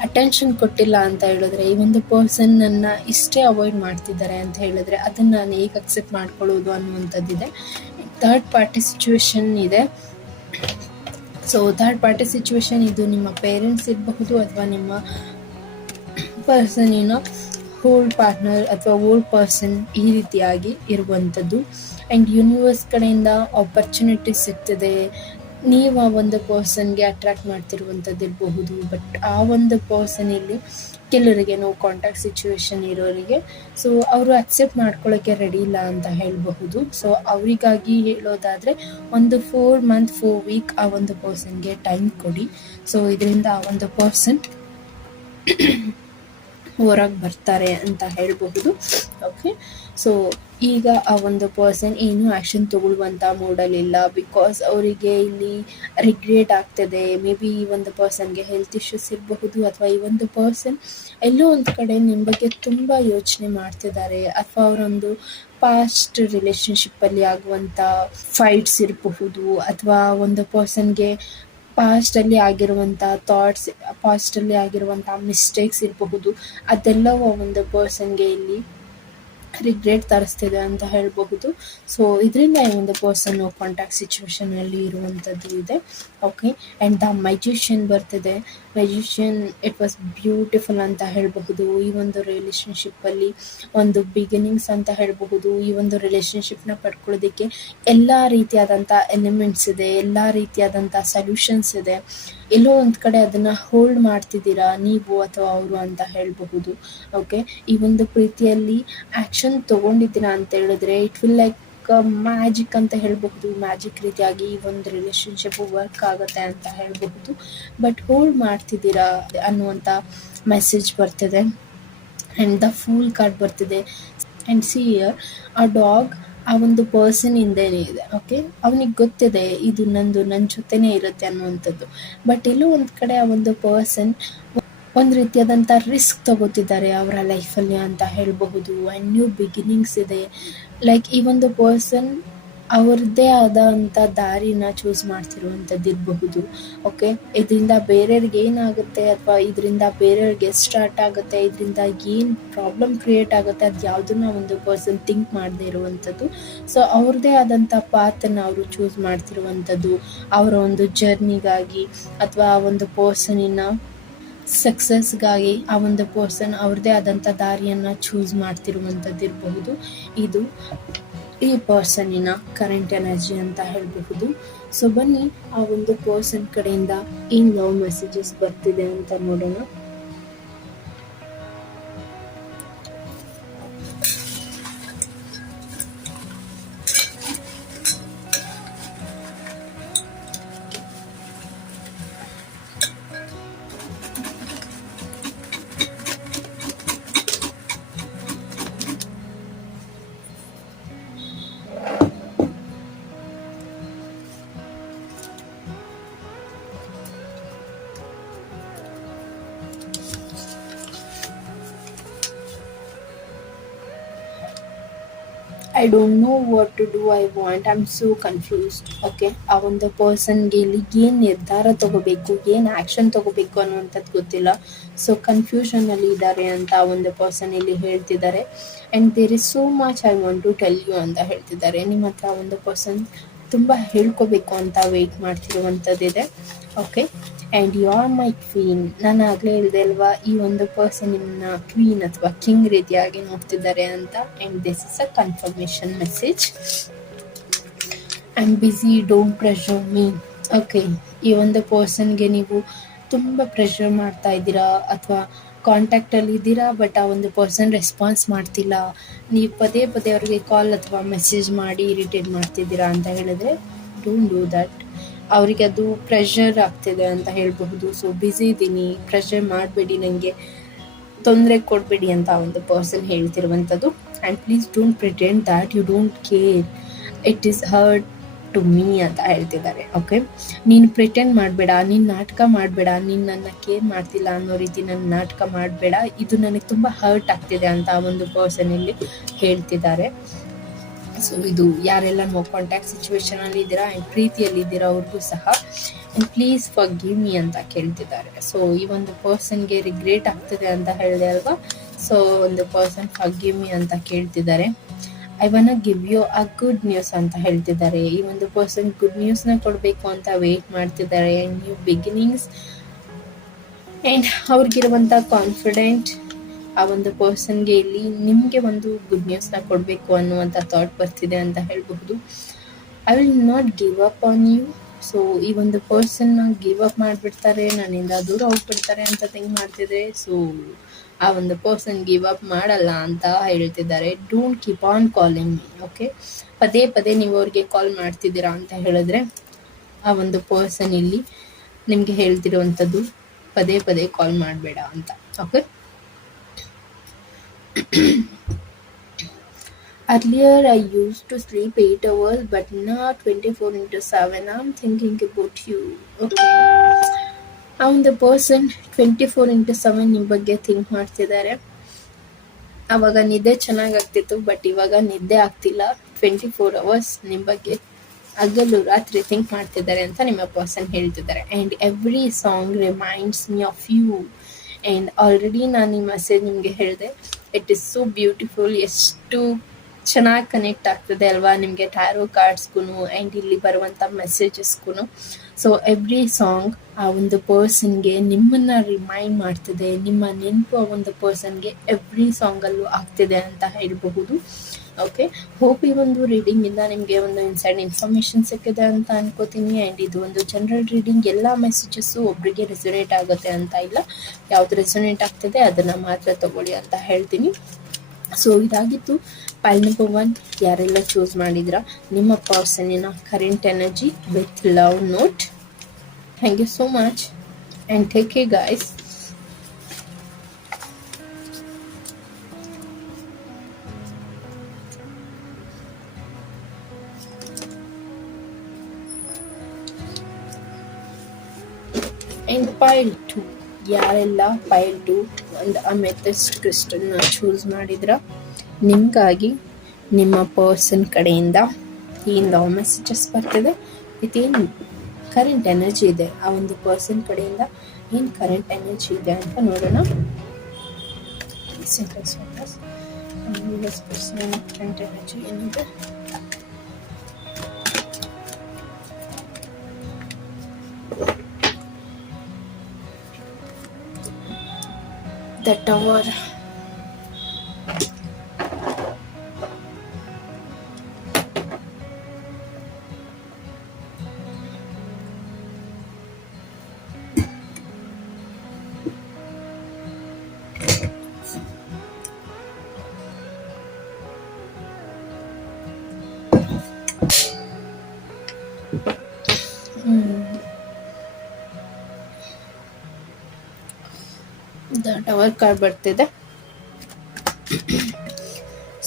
ಅಟೆನ್ಷನ್ ಕೊಟ್ಟಿಲ್ಲ ಅಂತ ಹೇಳಿದ್ರೆ, ಈ ಒಂದು ಪರ್ಸನ್ ನನ್ನ ಇಷ್ಟೇ ಅವಾಯ್ಡ್ ಮಾಡ್ತಿದ್ದಾರೆ ಅಂತ ಹೇಳಿದ್ರೆ, ಅದನ್ನು ನಾನು ಹೇಗೆ ಅಕ್ಸೆಪ್ಟ್ ಮಾಡ್ಕೊಳ್ಳೋದು ಅನ್ನುವಂಥದ್ದಿದೆ. ಥರ್ಡ್ ಪಾರ್ಟಿ ಸಿಚುವೇಶನ್ ಇದೆ. ಸೊ ಥರ್ಡ್ ಪಾರ್ಟಿ ಸಿಚುವೇಶನ್ ಇದು ನಿಮ್ಮ ಪೇರೆಂಟ್ಸ್ ಇರಬಹುದು ಅಥವಾ ನಿಮ್ಮ ಪರ್ಸನಿನ ಓಲ್ಡ್ ಪಾರ್ಟ್ನರ್ ಅಥವಾ ಓಲ್ಡ್ ಪರ್ಸನ್ ಈ ರೀತಿಯಾಗಿ ಇರುವಂಥದ್ದು. ಆ್ಯಂಡ್ ಯೂನಿವರ್ಸ್ ಕಡೆಯಿಂದ ಆಪರ್ಚುನಿಟಿ ಸಿಗ್ತದೆ. ನೀವು ಆ ಒಂದು ಪರ್ಸನ್ಗೆ ಅಟ್ರ್ಯಾಕ್ಟ್ ಮಾಡ್ತಿರುವಂಥದ್ದು ಇರಬಹುದು. ಬಟ್ ಆ ಒಂದು ಪರ್ಸನ್ ಇಲ್ಲಿ ಕೆಲವರಿಗೆ ನೋ ಕಾಂಟ್ಯಾಕ್ಟ್ ಸಿಚುವೇಶನ್ ಇರೋರಿಗೆ, ಸೊ ಅವರು ಅಕ್ಸೆಪ್ಟ್ ಮಾಡ್ಕೊಳ್ಳೋಕ್ಕೆ ರೆಡಿ ಇಲ್ಲ ಅಂತ ಹೇಳಬಹುದು. ಸೊ ಅವರಿಗಾಗಿ ಹೇಳೋದಾದರೆ ಒಂದು 4 ಮಂತ್ 4 ವೀಕ್ ಆ ಒಂದು ಪರ್ಸನ್ಗೆ ಟೈಮ್ ಕೊಡಿ. ಸೊ ಇದರಿಂದ ಆ ಒಂದು ಪರ್ಸನ್ ಹೊರಗೆ ಬರ್ತಾರೆ ಅಂತ ಹೇಳಬಹುದು. ಓಕೆ, ಸೊ ಈಗ ಆ ಒಂದು ಪರ್ಸನ್ ಏನು ಆ್ಯಕ್ಷನ್ ತಗೊಳ್ಳುವಂಥ ಮೂಡಲ್ಲಿಲ್ಲ. ಬಿಕಾಸ್ ಅವರಿಗೆ ಇಲ್ಲಿ ರಿಗ್ರೆಟ್ ಆಗ್ತದೆ. ಮೇ ಬಿ ಈ ಒಂದು ಪರ್ಸನ್ಗೆ ಹೆಲ್ತ್ ಇಶ್ಯೂಸ್ ಇರಬಹುದು, ಅಥವಾ ಈ ಒಂದು ಪರ್ಸನ್ ಎಲ್ಲೋ ಒಂದು ಕಡೆ ನಿಮ್ಮ ಬಗ್ಗೆ ತುಂಬ ಯೋಚನೆ ಮಾಡ್ತಿದ್ದಾರೆ, ಅಥವಾ ಅವರೊಂದು ಪಾಸ್ಟ್ ರಿಲೇಷನ್ಶಿಪ್ಪಲ್ಲಿ ಆಗುವಂಥ ಫೈಟ್ಸ್ ಇರಬಹುದು, ಅಥವಾ ಒಂದು ಪರ್ಸನ್ಗೆ ಪಾಸ್ಟಲ್ಲಿ ಆಗಿರುವಂಥ ಥಾಟ್ಸ್, ಪಾಸ್ಟಲ್ಲಿ ಆಗಿರುವಂಥ ಮಿಸ್ಟೇಕ್ಸ್ ಇರಬಹುದು. ಅದೆಲ್ಲವೂ ಒಂದು ಪರ್ಸನ್ಗೆ ಇಲ್ಲಿ ರಿಗ್ರೆಟ್ ತರಿಸ್ತಿದೆ ಅಂತ ಹೇಳಬಹುದು. ಸೊ ಇದರಿಂದ ಈ ಒಂದು ಪರ್ಸನ್ ಕಾಂಟ್ಯಾಕ್ಟ್ ಸಿಚುವೇಶನಲ್ಲಿ ಇರುವಂಥದ್ದು ಇದೆ. ಓಕೆ, ಆ್ಯಂಡ್ ದ ಮ್ಯಾಜಿಷಿಯನ್ ಬರ್ತಿದೆ. ಮ್ಯಾಜಿಷಿಯನ್ ಇಟ್ ವಾಸ್ ಬ್ಯೂಟಿಫುಲ್ ಅಂತ ಹೇಳಬಹುದು. ಈ ಒಂದು ರಿಲೇಷನ್ಶಿಪ್ಪಲ್ಲಿ ಒಂದು ಬಿಗಿನಿಂಗ್ಸ್ ಅಂತ ಹೇಳಬಹುದು. ಈ ಒಂದು ರಿಲೇಷನ್ಶಿಪ್ನ ಪಡ್ಕೊಳ್ಳೋದಕ್ಕೆ ಎಲ್ಲ ರೀತಿಯಾದಂಥ ಎಲಿಮೆಂಟ್ಸ್ ಇದೆ, ಎಲ್ಲ ರೀತಿಯಾದಂಥ ಸೊಲ್ಯೂಷನ್ಸ್ ಇದೆ. ಎಲ್ಲೋ ಒಂದು ಕಡೆ ಅದನ್ನು ಹೋಲ್ಡ್ ಮಾಡ್ತಿದ್ದೀರಾ ನೀವು ಅಥವಾ ಅವರು ಅಂತ ಹೇಳಬಹುದು. ಓಕೆ, ಈ ಒಂದು ಪ್ರೀತಿಯಲ್ಲಿ ಆ್ಯಕ್ಷನ್ ತೊಗೊಂಡಿದ್ದೀರಾ ಅಂತ ಹೇಳಿದ್ರೆ ಇಟ್ ವಿಲ್ ಲೈಕ್ ಮ್ಯಾಜಿಕ್ ಅಂತ ಹೇಳಬಹುದು. ಮ್ಯಾಜಿಕ್ ರೀತಿಯಾಗಿ ಈ ಒಂದು ರಿಲೇಷನ್ಶಿಪ್ ವರ್ಕ್ ಆಗುತ್ತೆ ಅಂತ ಹೇಳಬಹುದು. ಬಟ್ ಹೋಲ್ಡ್ ಮಾಡ್ತಿದ್ದೀರಾ ಅನ್ನುವಂಥ ಮೆಸೇಜ್ ಬರ್ತಿದೆ. ಆ್ಯಂಡ್ ದ ಫೂಲ್ ಕಾರ್ಡ್ ಬರ್ತಿದೆ. ಆ್ಯಂಡ್ ಸಿ ಹಿಯರ್ ಆ ಡಾಗ್ ಆ ಒಂದು ಪರ್ಸನ್ ಹಿಂದೆನೇ ಇದೆ. ಓಕೆ, ಅವನಿಗೆ ಗೊತ್ತಿದೆ ಇದು ನನ್ನ ಜೊತೆನೇ ಇರುತ್ತೆ ಅನ್ನುವಂಥದ್ದು. ಬಟ್ ಎಲ್ಲೋ ಒಂದು ಕಡೆ ಆ ಒಂದು ಪರ್ಸನ್ ಒಂದು ರೀತಿಯಾದಂಥ ರಿಸ್ಕ್ ತಗೋತಿದ್ದಾರೆ ಅವರ ಲೈಫಲ್ಲಿ ಅಂತ ಹೇಳಬಹುದು. ಆ್ಯಂಡ್ ನ್ಯೂ ಬಿಗಿನಿಂಗ್ಸ್ ಇದೆ. ಲೈಕ್ ಈ ಒಂದು ಪರ್ಸನ್ ಅವ್ರದ್ದೇ ಆದಂಥ ದಾರಿನ ಚೂಸ್ ಮಾಡ್ತಿರುವಂಥದ್ದು ಇರಬಹುದು. ಓಕೆ, ಇದರಿಂದ ಬೇರೆಯವ್ರಿಗೆ ಏನಾಗುತ್ತೆ ಅಥವಾ ಇದರಿಂದ ಬೇರೆಯವ್ರಿಗೆ ಸ್ಟಾರ್ಟ್ ಆಗುತ್ತೆ, ಇದರಿಂದ ಏನು ಪ್ರಾಬ್ಲಮ್ ಕ್ರಿಯೇಟ್ ಆಗುತ್ತೆ, ಅದು ಯಾವುದನ್ನ ಒಂದು ಪರ್ಸನ್ ಥಿಂಕ್ ಮಾಡದೇ ಇರುವಂಥದ್ದು. ಸೊ ಅವ್ರದ್ದೇ ಆದಂಥ ಪಾತನ್ನು ಅವರು ಚೂಸ್ ಮಾಡ್ತಿರುವಂಥದ್ದು ಅವರ ಒಂದು ಜರ್ನಿಗಾಗಿ ಅಥವಾ ಆ ಒಂದು ಪರ್ಸನಿನ ಸಕ್ಸಸ್ಗಾಗಿ ಆ ಒಂದು ಪರ್ಸನ್ ಅವ್ರದ್ದೇ ಆದಂಥ ದಾರಿಯನ್ನು ಚೂಸ್ ಮಾಡ್ತಿರುವಂಥದ್ದು ಇರಬಹುದು. ಇದು ಈ ಪರ್ಸನ್ನಿನ ಕರೆಂಟ್ ಎನರ್ಜಿ ಅಂತ ಹೇಳಬಹುದು. ಸೊ ಬನ್ನಿ ಆ ಒಂದು ಪರ್ಸನ್ ಕಡೆಯಿಂದ ಏನು ಲವ್ ಮೆಸೇಜಸ್ ಬರ್ತಿದೆ ಅಂತ ನೋಡೋಣ. I don't know what to do, I want, I am so confused. Okay, ಆ ಒಂದು ಪರ್ಸನ್ಗೆ ಇಲ್ಲಿ ಏನು ನಿರ್ಧಾರ ತಗೋಬೇಕು, ಏನು ಆ್ಯಕ್ಷನ್ ತಗೋಬೇಕು ಅನ್ನುವಂಥದ್ದು ಗೊತ್ತಿಲ್ಲ. ಸೊ ಕನ್ಫ್ಯೂಷನಲ್ಲಿ ಇದ್ದಾರೆ ಅಂತ ಆ ಒಂದು ಪರ್ಸನ್ ಇಲ್ಲಿ ಹೇಳ್ತಿದ್ದಾರೆ. And there is so much I want to tell you ಅಂತ ಹೇಳ್ತಿದ್ದಾರೆ. ನಿಮ್ಮ ಹತ್ರ ಒಂದು ಪರ್ಸನ್ ತುಂಬ ಹೇಳ್ಕೋಬೇಕು ಅಂತ ವೆಯ್ಟ್ ಮಾಡ್ತಿರುವಂಥದ್ದಿದೆ. Okay, and you are my queen. ನಾನು ಆಗಲೇ ಹೇಳಿದೆ ಅಲ್ವಾ, ಈ ಒಂದು ಪರ್ಸನ್ ನಿಮ್ಮನ್ನ ಕ್ವೀನ್ ಅಥವಾ ಕಿಂಗ್ ರೀತಿಯಾಗಿ ನೋಡ್ತಿದ್ದಾರೆ ಅಂತ. And this is a confirmation message. And busy, don't pressure me. Okay, ಈ ಒಂದು ಪರ್ಸನ್ಗೆ ನೀವು ತುಂಬ ಪ್ರೆಷರ್ ಮಾಡ್ತಾ ಇದ್ದೀರಾ ಅಥವಾ ಕಾಂಟ್ಯಾಕ್ಟಲ್ಲಿ ಇದ್ದೀರಾ, ಬಟ್ ಆ ಒಂದು ಪರ್ಸನ್ ರೆಸ್ಪಾನ್ಸ್ ಮಾಡ್ತಿಲ್ಲ. ನೀವು ಪದೇ ಪದೇ ಅವ್ರಿಗೆ ಕಾಲ್ ಅಥವಾ ಮೆಸೇಜ್ ಮಾಡಿ ಇರಿಟೇಟ್ ಮಾಡ್ತಿದ್ದೀರಾ ಅಂತ ಹೇಳಿದ್ರೆ ಡೋಂಟ್ ಡೂ ದಟ್. ಅವರಿಗೆ ಅದು ಪ್ರೆಷರ್ ಆಗ್ತಿದೆ ಅಂತ ಹೇಳಬಹುದು. ಸೊ ಬ್ಯುಸಿ ಇದ್ದೀನಿ, ಪ್ರೆಷರ್ ಮಾಡಬೇಡಿ, ನನಗೆ ತೊಂದರೆ ಕೊಡಬೇಡಿ ಅಂತ ಒಂದು ಪರ್ಸನ್ ಹೇಳ್ತಿರುವಂಥದ್ದು. And please don't pretend that you don't care, it is hurt to me ಅಂತ ಹೇಳ್ತಿದ್ದಾರೆ. ಓಕೆ, ನೀನು ಪ್ರಿಟೆಂಡ್ ಮಾಡಬೇಡ, ನೀನು ನಾಟಕ ಮಾಡಬೇಡ, ನೀನು ನನ್ನ ಕೇರ್ ಮಾಡ್ತಿಲ್ಲ ಅನ್ನೋ ರೀತಿ ನನ್ನ ನಾಟಕ ಮಾಡಬೇಡ, ಇದು ನನಗೆ ತುಂಬ ಹರ್ಟ್ ಆಗ್ತಿದೆ ಅಂತ ಒಂದು ಪರ್ಸನ್ ಇಲ್ಲಿ ಹೇಳ್ತಿದ್ದಾರೆ. ಸೊ ಇದು ಯಾರೆಲ್ಲ ನೋ ಕಾಂಟ್ಯಾಕ್ಟ್ ಸಿಚುವೇಶನಲ್ಲಿ ಇದ್ದೀರಾ ಆ್ಯಂಡ್ ಪ್ರೀತಿಯಲ್ಲಿದ್ದೀರಾ ಅವ್ರಿಗೂ ಸಹ ಆ್ಯಂಡ್ ಪ್ಲೀಸ್ ಫರ್ಗಿವ್ ಮೀ ಅಂತ ಕೇಳ್ತಿದ್ದಾರೆ. ಸೊ ಈ ಒಂದು ಪರ್ಸನ್ಗೆ ರಿಗ್ರೆಟ್ ಆಗ್ತಿದೆ ಅಂತ ಹೇಳಿದೆ ಅಲ್ವಾ. ಸೊ ಒಂದು ಪರ್ಸನ್ ಫರ್ಗಿವ್ ಮೀ ಅಂತ ಕೇಳ್ತಿದ್ದಾರೆ. I want give you a good news ಅಂತ ಹೇಳ್ತಿದ್ದಾರೆ. ಈ ಒಂದು ಪರ್ಸನ್ ಗುಡ್ ನ್ಯೂಸ್ನ ಕೊಡಬೇಕು ಅಂತ ವೆಯ್ಟ್ ಮಾಡ್ತಿದ್ದಾರೆ. ಆ್ಯಂಡ್ ನ್ಯೂ ಬಿಗಿನಿಂಗ್ಸ್ ಆ್ಯಂಡ್ ಅವ್ರಿಗಿರುವಂಥ ಕಾನ್ಫಿಡೆಂಟ್ ಆ ಒಂದು ಪರ್ಸನ್ಗೆ ಇಲ್ಲಿ ನಿಮಗೆ ಒಂದು ಗುಡ್ ನ್ಯೂಸ್ನ ಕೊಡಬೇಕು ಅನ್ನುವಂಥ ಥಾಟ್ ಬರ್ತಿದೆ ಅಂತ ಹೇಳಬಹುದು. I will not give up on you. So ಈ ಒಂದು ಪರ್ಸನ್ನ ಗಿವ್ ಅಪ್ ಮಾಡಿಬಿಡ್ತಾರೆ, ನನ್ನಿಂದ ದೂರ ಹೋಗ್ಬಿಡ್ತಾರೆ ಅಂತ ಥಿಂಕ್ ಮಾಡ್ತಿದ್ರೆ. ಸೊ ಆ ಒಂದು ಪರ್ಸನ್ ಗಿವ್ ಅಪ್ ಮಾಡಲ್ಲ ಅಂತ ಹೇಳ್ತಿದ್ದಾರೆ. Don't keep on calling me. Okay, ಪದೇ ಪದೇ ನೀವು ಅವ್ರಿಗೆ ಕಾಲ್ ಮಾಡ್ತಿದ್ದೀರಾ ಅಂತ ಹೇಳಿದ್ರೆ ಆ ಒಂದು ಪರ್ಸನ್ ಇಲ್ಲಿ ನಿಮಗೆ ಹೇಳ್ತಿರುವಂಥದ್ದು ಪದೇ ಪದೇ ಕಾಲ್ ಮಾಡಬೇಡ ಅಂತ. Okay, earlier I used to sleep 8 hours but now 24/7 I'm thinking about you. Okay, ಆ ಒಂದು ಪರ್ಸನ್ 24/7 ನಿಮ್ಮ ಬಗ್ಗೆ ಥಿಂಕ್ ಮಾಡ್ತಿದ್ದಾರೆ. ಆವಾಗ ನಿದ್ದೆ ಚೆನ್ನಾಗಾಗ್ತಿತ್ತು, ಬಟ್ ಇವಾಗ ನಿದ್ದೆ ಆಗ್ತಿಲ್ಲ. 24 hours ನಿಮ್ಮ ಬಗ್ಗೆ ಹಗಲು ರಾತ್ರಿ ಥಿಂಕ್ ಮಾಡ್ತಿದ್ದಾರೆ ಅಂತ ನಿಮ್ಮ ಪರ್ಸನ್ ಹೇಳ್ತಿದ್ದಾರೆ. And every song reminds me of you. And already ನಾನು ಈ ಮೆಸೇಜ್ ನಿಮಗೆ ಹೇಳಿದೆ, ಇಟ್ ಈಸ್ ಸೋ ಬ್ಯೂಟಿಫುಲ್. ಎಷ್ಟು ಚೆನ್ನಾಗಿ ಕನೆಕ್ಟ್ ಆಗ್ತದೆ ಅಲ್ವಾ ನಿಮಗೆ ಟ್ಯಾರೋ ಕಾರ್ಡ್ಸ್ಗೂ ಆ್ಯಂಡ್ ಇಲ್ಲಿ ಬರುವಂಥ ಮೆಸೇಜಸ್ಗೂ. ಸೊ ಎವ್ರಿ ಸಾಂಗ್ ಆ ಒಂದು ಪರ್ಸನ್ಗೆ ನಿಮ್ಮನ್ನು ರಿಮೈಂಡ್ ಮಾಡ್ತಿದೆ, ನಿಮ್ಮ ನೆನಪು ಆ ಒಂದು ಪರ್ಸನ್ಗೆ ಎವ್ರಿ ಸಾಂಗಲ್ಲೂ ಆಗ್ತಿದೆ ಅಂತ ಹೇಳಬಹುದು. ಓಕೆ, ಹೋಪ್ ಈ ಒಂದು ರೀಡಿಂಗಿಂದ ನಿಮಗೆ ಒಂದು ಇನ್ಸೈಡ್ ಇನ್ಫಾರ್ಮೇಷನ್ ಸಿಕ್ಕಿದೆ ಅಂತ ಅನ್ಕೋತೀನಿ. ಆ್ಯಂಡ್ ಇದು ಒಂದು ಜನರಲ್ ರೀಡಿಂಗ್, ಎಲ್ಲ ಮೆಸೇಜಸ್ಸು ಒಬ್ಬರಿಗೆ ರೆಸೊನೇಟ್ ಆಗುತ್ತೆ ಅಂತ ಇಲ್ಲ, ಯಾವುದು ರೆಸೊನೇಟ್ ಆಗ್ತದೆ ಅದನ್ನು ಮಾತ್ರ ತಗೊಳ್ಳಿ ಅಂತ ಹೇಳ್ತೀನಿ. ಸೊ ಇದಾಗಿತ್ತು ಪೈಲ್ ನಂಬರ್ 1. ಯಾರೆಲ್ಲ ಚೂಸ್ ಮಾಡಿದ್ರ ನಿಮ್ಮ ಪರ್ಸನ್ನಿನ current energy with love note. Thank you so much and take care guys. And pile 2, ಯಾರೆಲ್ಲ ಪೈಲ್ 2 ಒಂದು ಅಮೆಥಿಸ್ಟ್ ಕ್ರಿಸ್ಟಲ್ನ ಚೂಸ್ ಮಾಡಿದ್ರ, ನಿಮಗಾಗಿ ನಿಮ್ಮ ಪರ್ಸನ್ ಕಡೆಯಿಂದ ಏನು ಲವ್ ಮೆಸೇಜಸ್ ಬರ್ತಿದೆ, ಇದೇನು ಕರೆಂಟ್ ಎನರ್ಜಿ ಇದೆ, ಆ ಒಂದು ಪರ್ಸನ್ ಕಡೆಯಿಂದ ಏನು ಕರೆಂಟ್ ಎನರ್ಜಿ ಇದೆ ಅಂತ ನೋಡೋಣ. ಕರೆಂಟ್ ಎನರ್ಜಿ ಏನಿದೆ, the tower, the tower card ಬರ್ತಿದೆ.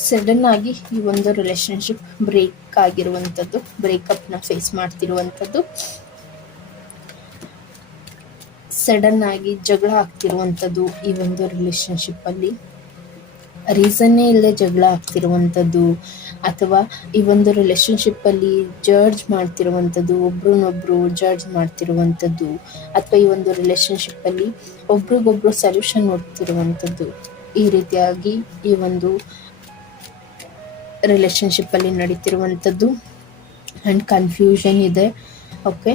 ಸಡನ್ ಆಗಿ ಈ ಒಂದು ರಿಲೇಶನ್ಶಿಪ್ ಬ್ರೇಕ್ ಆಗಿರುವಂಥದ್ದು, ಬ್ರೇಕಪ್ನ ಫೇಸ್ ಮಾಡ್ತಿರುವಂಥದ್ದು, ಸಡನ್ ಆಗಿ ಜಗಳ ಆಗ್ತಿರುವಂಥದ್ದು, ಈ ಒಂದು ರಿಲೇಶನ್ಶಿಪ್ ಅಲ್ಲಿ ರೀಸನ್ನೇ ಇಲ್ಲದೆ ಜಗಳ ಆಗ್ತಿರುವಂಥದ್ದು, ಅಥವಾ ಈ ಒಂದು ರಿಲೇಶನ್ಶಿಪ್ ಅಲ್ಲಿ ಜಡ್ಜ್ ಮಾಡ್ತಿರುವಂಥದ್ದು, ಒಬ್ರನ್ನೊಬ್ರು ಜಡ್ಜ್ ಮಾಡ್ತಿರುವಂಥದ್ದು, ಅಥವಾ ಈ ಒಂದು ರಿಲೇಶನ್ಶಿಪ್ ಅಲ್ಲಿ ಒಬ್ರಿಗೊಬ್ರು ಸೊಲ್ಯೂಷನ್ ನೋಡ್ತಿರುವಂಥದ್ದು, ಈ ರೀತಿಯಾಗಿ ಈ ಒಂದು ರಿಲೇಶನ್ಶಿಪ್ ಅಲ್ಲಿ ನಡೀತಿರುವಂಥದ್ದು. ಆ್ಯಂಡ್ ಕನ್ಫ್ಯೂಷನ್ ಇದೆ. ಓಕೆ,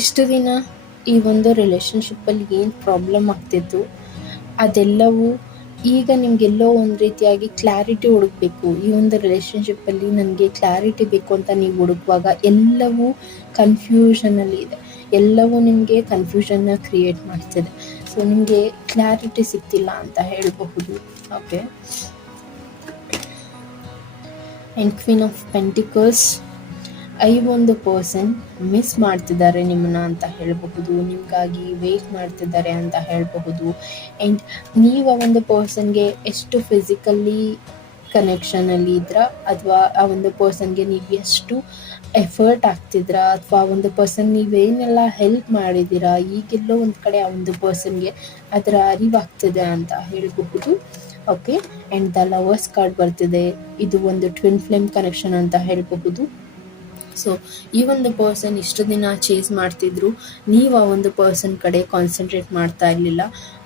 ಇಷ್ಟು ದಿನ ಈ ಒಂದು ರಿಲೇಶನ್ಶಿಪ್ಪಲ್ಲಿ ಏನು ಪ್ರಾಬ್ಲಮ್ ಆಗ್ತಿತ್ತು ಅದೆಲ್ಲವೂ ಈಗ ನಿಮಗೆಲ್ಲೋ ಒಂದು ರೀತಿಯಾಗಿ ಕ್ಲಾರಿಟಿ ಹುಡುಕಬೇಕು. ಈ ಒಂದು ರಿಲೇಶನ್ಶಿಪ್ಪಲ್ಲಿ ನನಗೆ ಕ್ಲಾರಿಟಿ ಬೇಕು ಅಂತ ನೀವು ಹುಡುಕುವಾಗ ಎಲ್ಲವೂ ಕನ್ಫ್ಯೂಷನಲ್ಲಿ ಇದೆ, ಎಲ್ಲವೂ ನಿಮಗೆ ಕನ್ಫ್ಯೂಷನ್ನ ಕ್ರಿಯೇಟ್ ಮಾಡ್ತಿದೆ. ಸೊ ನಿಮಗೆ ಕ್ಲಾರಿಟಿ ಸಿಗ್ತಿಲ್ಲ ಅಂತ ಹೇಳಬಹುದು. Okay, and queen of pentacles, ಈ ಒಂದು ಪರ್ಸನ್ ಮಿಸ್ ಮಾಡ್ತಿದ್ದಾರೆ ನಿಮ್ಮನ್ನ ಅಂತ ಹೇಳಬಹುದು, ನಿಮಗಾಗಿ ವೆಯ್ಟ್ ಮಾಡ್ತಿದ್ದಾರೆ ಅಂತ ಹೇಳಬಹುದು. ಆ್ಯಂಡ್ ನೀವು ಆ ಒಂದು ಪರ್ಸನ್ಗೆ ಎಷ್ಟು ಫಿಸಿಕಲಿ ಕನೆಕ್ಷನಲ್ಲಿ ಇದ್ರಾ, ಅಥವಾ ಆ ಒಂದು ಪರ್ಸನ್ಗೆ ನೀವು ಎಷ್ಟು ಎಫರ್ಟ್ ಆಗ್ತಿದ್ರಾ, ಅಥವಾ ಆ ಒಂದು ಪರ್ಸನ್ ನೀವೇನೆಲ್ಲ ಹೆಲ್ಪ್ ಮಾಡಿದ್ದೀರಾ, ಈಗೆಲ್ಲೋ ಒಂದು ಕಡೆ ಆ ಒಂದು ಪರ್ಸನ್ಗೆ ಅದರ ಅರಿವಾಗ್ತಿದೆ ಅಂತ ಹೇಳಬಹುದು. Okay, and the lovers card ಬರ್ತಿದೆ. ಇದು ಒಂದು ಟ್ವಿನ್ ಫ್ಲೇಮ್ ಕನೆಕ್ಷನ್ ಅಂತ ಹೇಳಬಹುದು. ಸೊ ಈ ಒಂದು ಪರ್ಸನ್ ಇಷ್ಟು ದಿನ ಚೇಸ್ ಮಾಡ್ತಿದ್ರು, ನೀವು ಆ ಒಂದು ಪರ್ಸನ್ ಕಡೆ ಕಾನ್ಸಂಟ್ರೇಟ್ ಮಾಡ್ತಾ ಇರಲಿಲ್ಲ.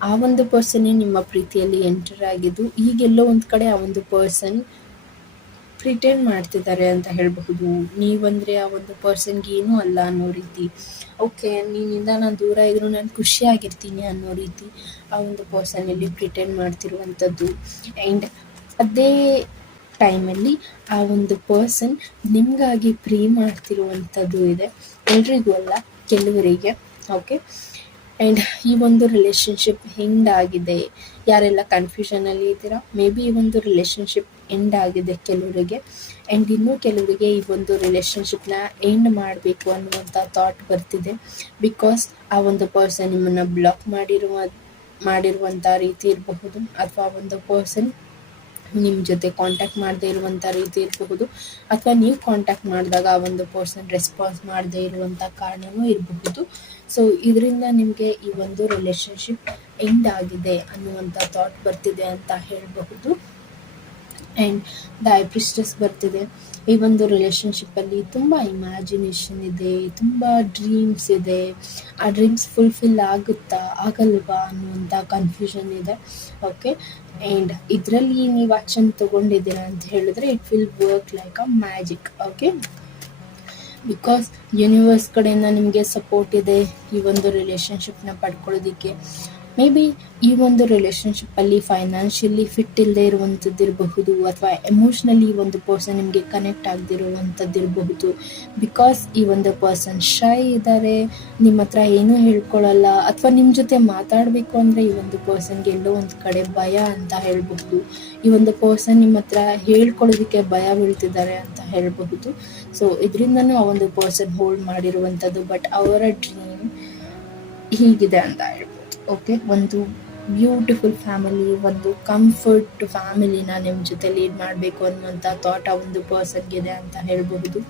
ಆ ಒಂದು ಪರ್ಸನ್ನೇ ನಿಮ್ಮ ಪ್ರೀತಿಯಲ್ಲಿ ಎಂಟರ್ ಆಗಿದ್ದು, ಈಗೆಲ್ಲೋ ಒಂದು ಕಡೆ ಆ ಒಂದು ಪರ್ಸನ್ ಪ್ರಿಟೆಂಡ್ ಮಾಡ್ತಿದ್ದಾರೆ ಅಂತ ಹೇಳಬಹುದು. ನೀವಂದರೆ ಆ ಒಂದು ಪರ್ಸನ್ಗೆ ಏನೂ ಅಲ್ಲ ಅನ್ನೋ ರೀತಿ, ಓಕೆ ನಿನ್ನಿಂದ ನಾನು ದೂರ ಇದ್ರೂ ನಾನು ಖುಷಿಯಾಗಿರ್ತೀನಿ ಅನ್ನೋ ರೀತಿ ಆ ಒಂದು ಪರ್ಸನಲ್ಲಿ ಪ್ರಿಟೆಂಡ್ ಮಾಡ್ತಿರುವಂಥದ್ದು. ಆ್ಯಂಡ್ ಅದೇ ಟೈಮಲ್ಲಿ ಆ ಒಂದು ಪರ್ಸನ್ ನಿಮಗಾಗಿ ಪ್ರೇ ಮಾಡ್ತಿರುವಂಥದ್ದು ಇದೆ. ಎಲ್ರಿಗೂ ಅಲ್ಲ, ಕೆಲವರಿಗೆ. ಓಕೆ, ಆ್ಯಂಡ್ ಈ ಒಂದು ರಿಲೇಶನ್ಶಿಪ್ ಎಂಡ್ ಆಗಿದೆ. ಯಾರೆಲ್ಲ ಕನ್ಫ್ಯೂಷನಲ್ಲಿ ಇದ್ದೀರಾ, ಮೇ ಬಿ ಈ ಒಂದು ರಿಲೇಶನ್ಶಿಪ್ ಎಂಡ್ ಆಗಿದೆ ಕೆಲವರಿಗೆ. ಆ್ಯಂಡ್ ಇನ್ನೂ ಕೆಲವರಿಗೆ ಈ ಒಂದು ರಿಲೇಶನ್ಶಿಪ್ನ ಎಂಡ್ ಮಾಡಬೇಕು ಅನ್ನುವಂಥ ಥಾಟ್ ಬರ್ತಿದೆ. ಬಿಕಾಸ್ ಆ ಒಂದು ಪರ್ಸನ್ ನಿಮ್ಮನ್ನು ಬ್ಲಾಕ್ ಮಾಡಿರುವಂಥ ರೀತಿ ಇರಬಹುದು, ಅಥವಾ ಒಂದು ಪರ್ಸನ್ ನಿಮ್ಮ ಜೊತೆ ಕಾಂಟ್ಯಾಕ್ಟ್ ಮಾಡದೇ ಇರುವಂಥ ರೀತಿ ಇರಬಹುದು, ಅಥವಾ ನೀವು ಕಾಂಟ್ಯಾಕ್ಟ್ ಮಾಡಿದಾಗ ಆ ಒಂದು ಪರ್ಸನ್ ರೆಸ್ಪಾನ್ಸ್ ಮಾಡದೇ ಇರುವಂಥ ಕಾರಣವೂ ಇರಬಹುದು. ಸೊ ಇದರಿಂದ ನಿಮಗೆ ಈ ಒಂದು ರಿಲೇಶನ್ಶಿಪ್ ಎಂಡ್ ಆಗಿದೆ ಅನ್ನುವಂಥ ಥಾಟ್ ಬರ್ತಿದೆ ಅಂತ ಹೇಳಬಹುದು. ಆ್ಯಂಡ್ ದ ಹೈ ಪ್ರಿಸ್ಟೆಸ್ ಬರ್ತಿದೆ. ಈ ಒಂದು ರಿಲೇಶನ್ಶಿಪ್ಪಲ್ಲಿ ತುಂಬ ಇಮ್ಯಾಜಿನೇಷನ್ ಇದೆ, ತುಂಬ ಡ್ರೀಮ್ಸ್ ಇದೆ. ಆ ಡ್ರೀಮ್ಸ್ ಫುಲ್ಫಿಲ್ ಆಗುತ್ತಾ ಆಗಲ್ವಾ ಅನ್ನುವಂಥ ಕನ್ಫ್ಯೂಷನ್ ಇದೆ. ಓಕೆ, ಆ್ಯಂಡ್ ಇದರಲ್ಲಿ ನೀವು ಆ್ಯಕ್ಷನ್ ತೊಗೊಂಡಿದ್ದೀರಾ ಅಂತ ಹೇಳಿದ್ರೆ it will work like a magic. Okay, because universe ಕಡೆಯಿಂದ ನಿಮಗೆ ಸಪೋರ್ಟ್ ಇದೆ ಈ ಒಂದು ರಿಲೇಶನ್ಶಿಪ್ನ ಪಡ್ಕೊಳ್ಳೋದಕ್ಕೆ. ಮೇ ಬಿ ಈ ಒಂದು ರಿಲೇಶನ್ಶಿಪ್ಪಲ್ಲಿ ಫೈನಾನ್ಷಿಯಲಿ ಫಿಟ್ ಇಲ್ಲದೆ ಇರುವಂಥದ್ದು ಇರಬಹುದು, ಅಥವಾ ಎಮೋಷ್ನಲಿ ಈ ಒಂದು ಪರ್ಸನ್ ನಿಮಗೆ ಕನೆಕ್ಟ್ ಆಗದಿರುವಂಥದ್ದು ಇರಬಹುದು. ಬಿಕಾಸ್ ಈ ಒಂದು ಪರ್ಸನ್ ಶೈ ಇದ್ದಾರೆ, ನಿಮ್ಮ ಹತ್ರ ಏನೂ ಹೇಳ್ಕೊಳ್ಳಲ್ಲ, ಅಥವಾ ನಿಮ್ಮ ಜೊತೆ ಮಾತಾಡಬೇಕು ಅಂದರೆ ಈ ಒಂದು ಪರ್ಸನ್ಗೆ ಎಲ್ಲೋ ಒಂದು ಕಡೆ ಭಯ ಅಂತ ಹೇಳಬಹುದು. ಈ ಒಂದು ಪರ್ಸನ್ ನಿಮ್ಮ ಹತ್ರ ಹೇಳ್ಕೊಳ್ಳೋದಕ್ಕೆ ಭಯ ಬೀಳ್ತಿದ್ದಾರೆ ಅಂತ ಹೇಳಬಹುದು. ಸೊ ಇದರಿಂದನೂ ಆ ಒಂದು ಪರ್ಸನ್ ಹೋಲ್ಡ್ ಮಾಡಿರುವಂಥದ್ದು. ಬಟ್ ಅವರ ಡ್ರೀಮ್ ಹೀಗಿದೆ ಅಂತ ಹೇಳ್ಬೋದು. ಓಕೆ, ಒಂದು ಬ್ಯೂಟಿಫುಲ್ ಫ್ಯಾಮಿಲಿ, ಒಂದು ಕಂಫರ್ಟ್ ಫ್ಯಾಮಿಲಿನ ನಿಮ್ಮ ಜೊತೆ ಲೀಡ್ ಮಾಡಬೇಕು ಅನ್ನುವಂಥ ಥಾಟ್ ಆ ಒಂದು ಪರ್ಸನ್ಗಿದೆ ಅಂತ ಹೇಳಬಹುದು.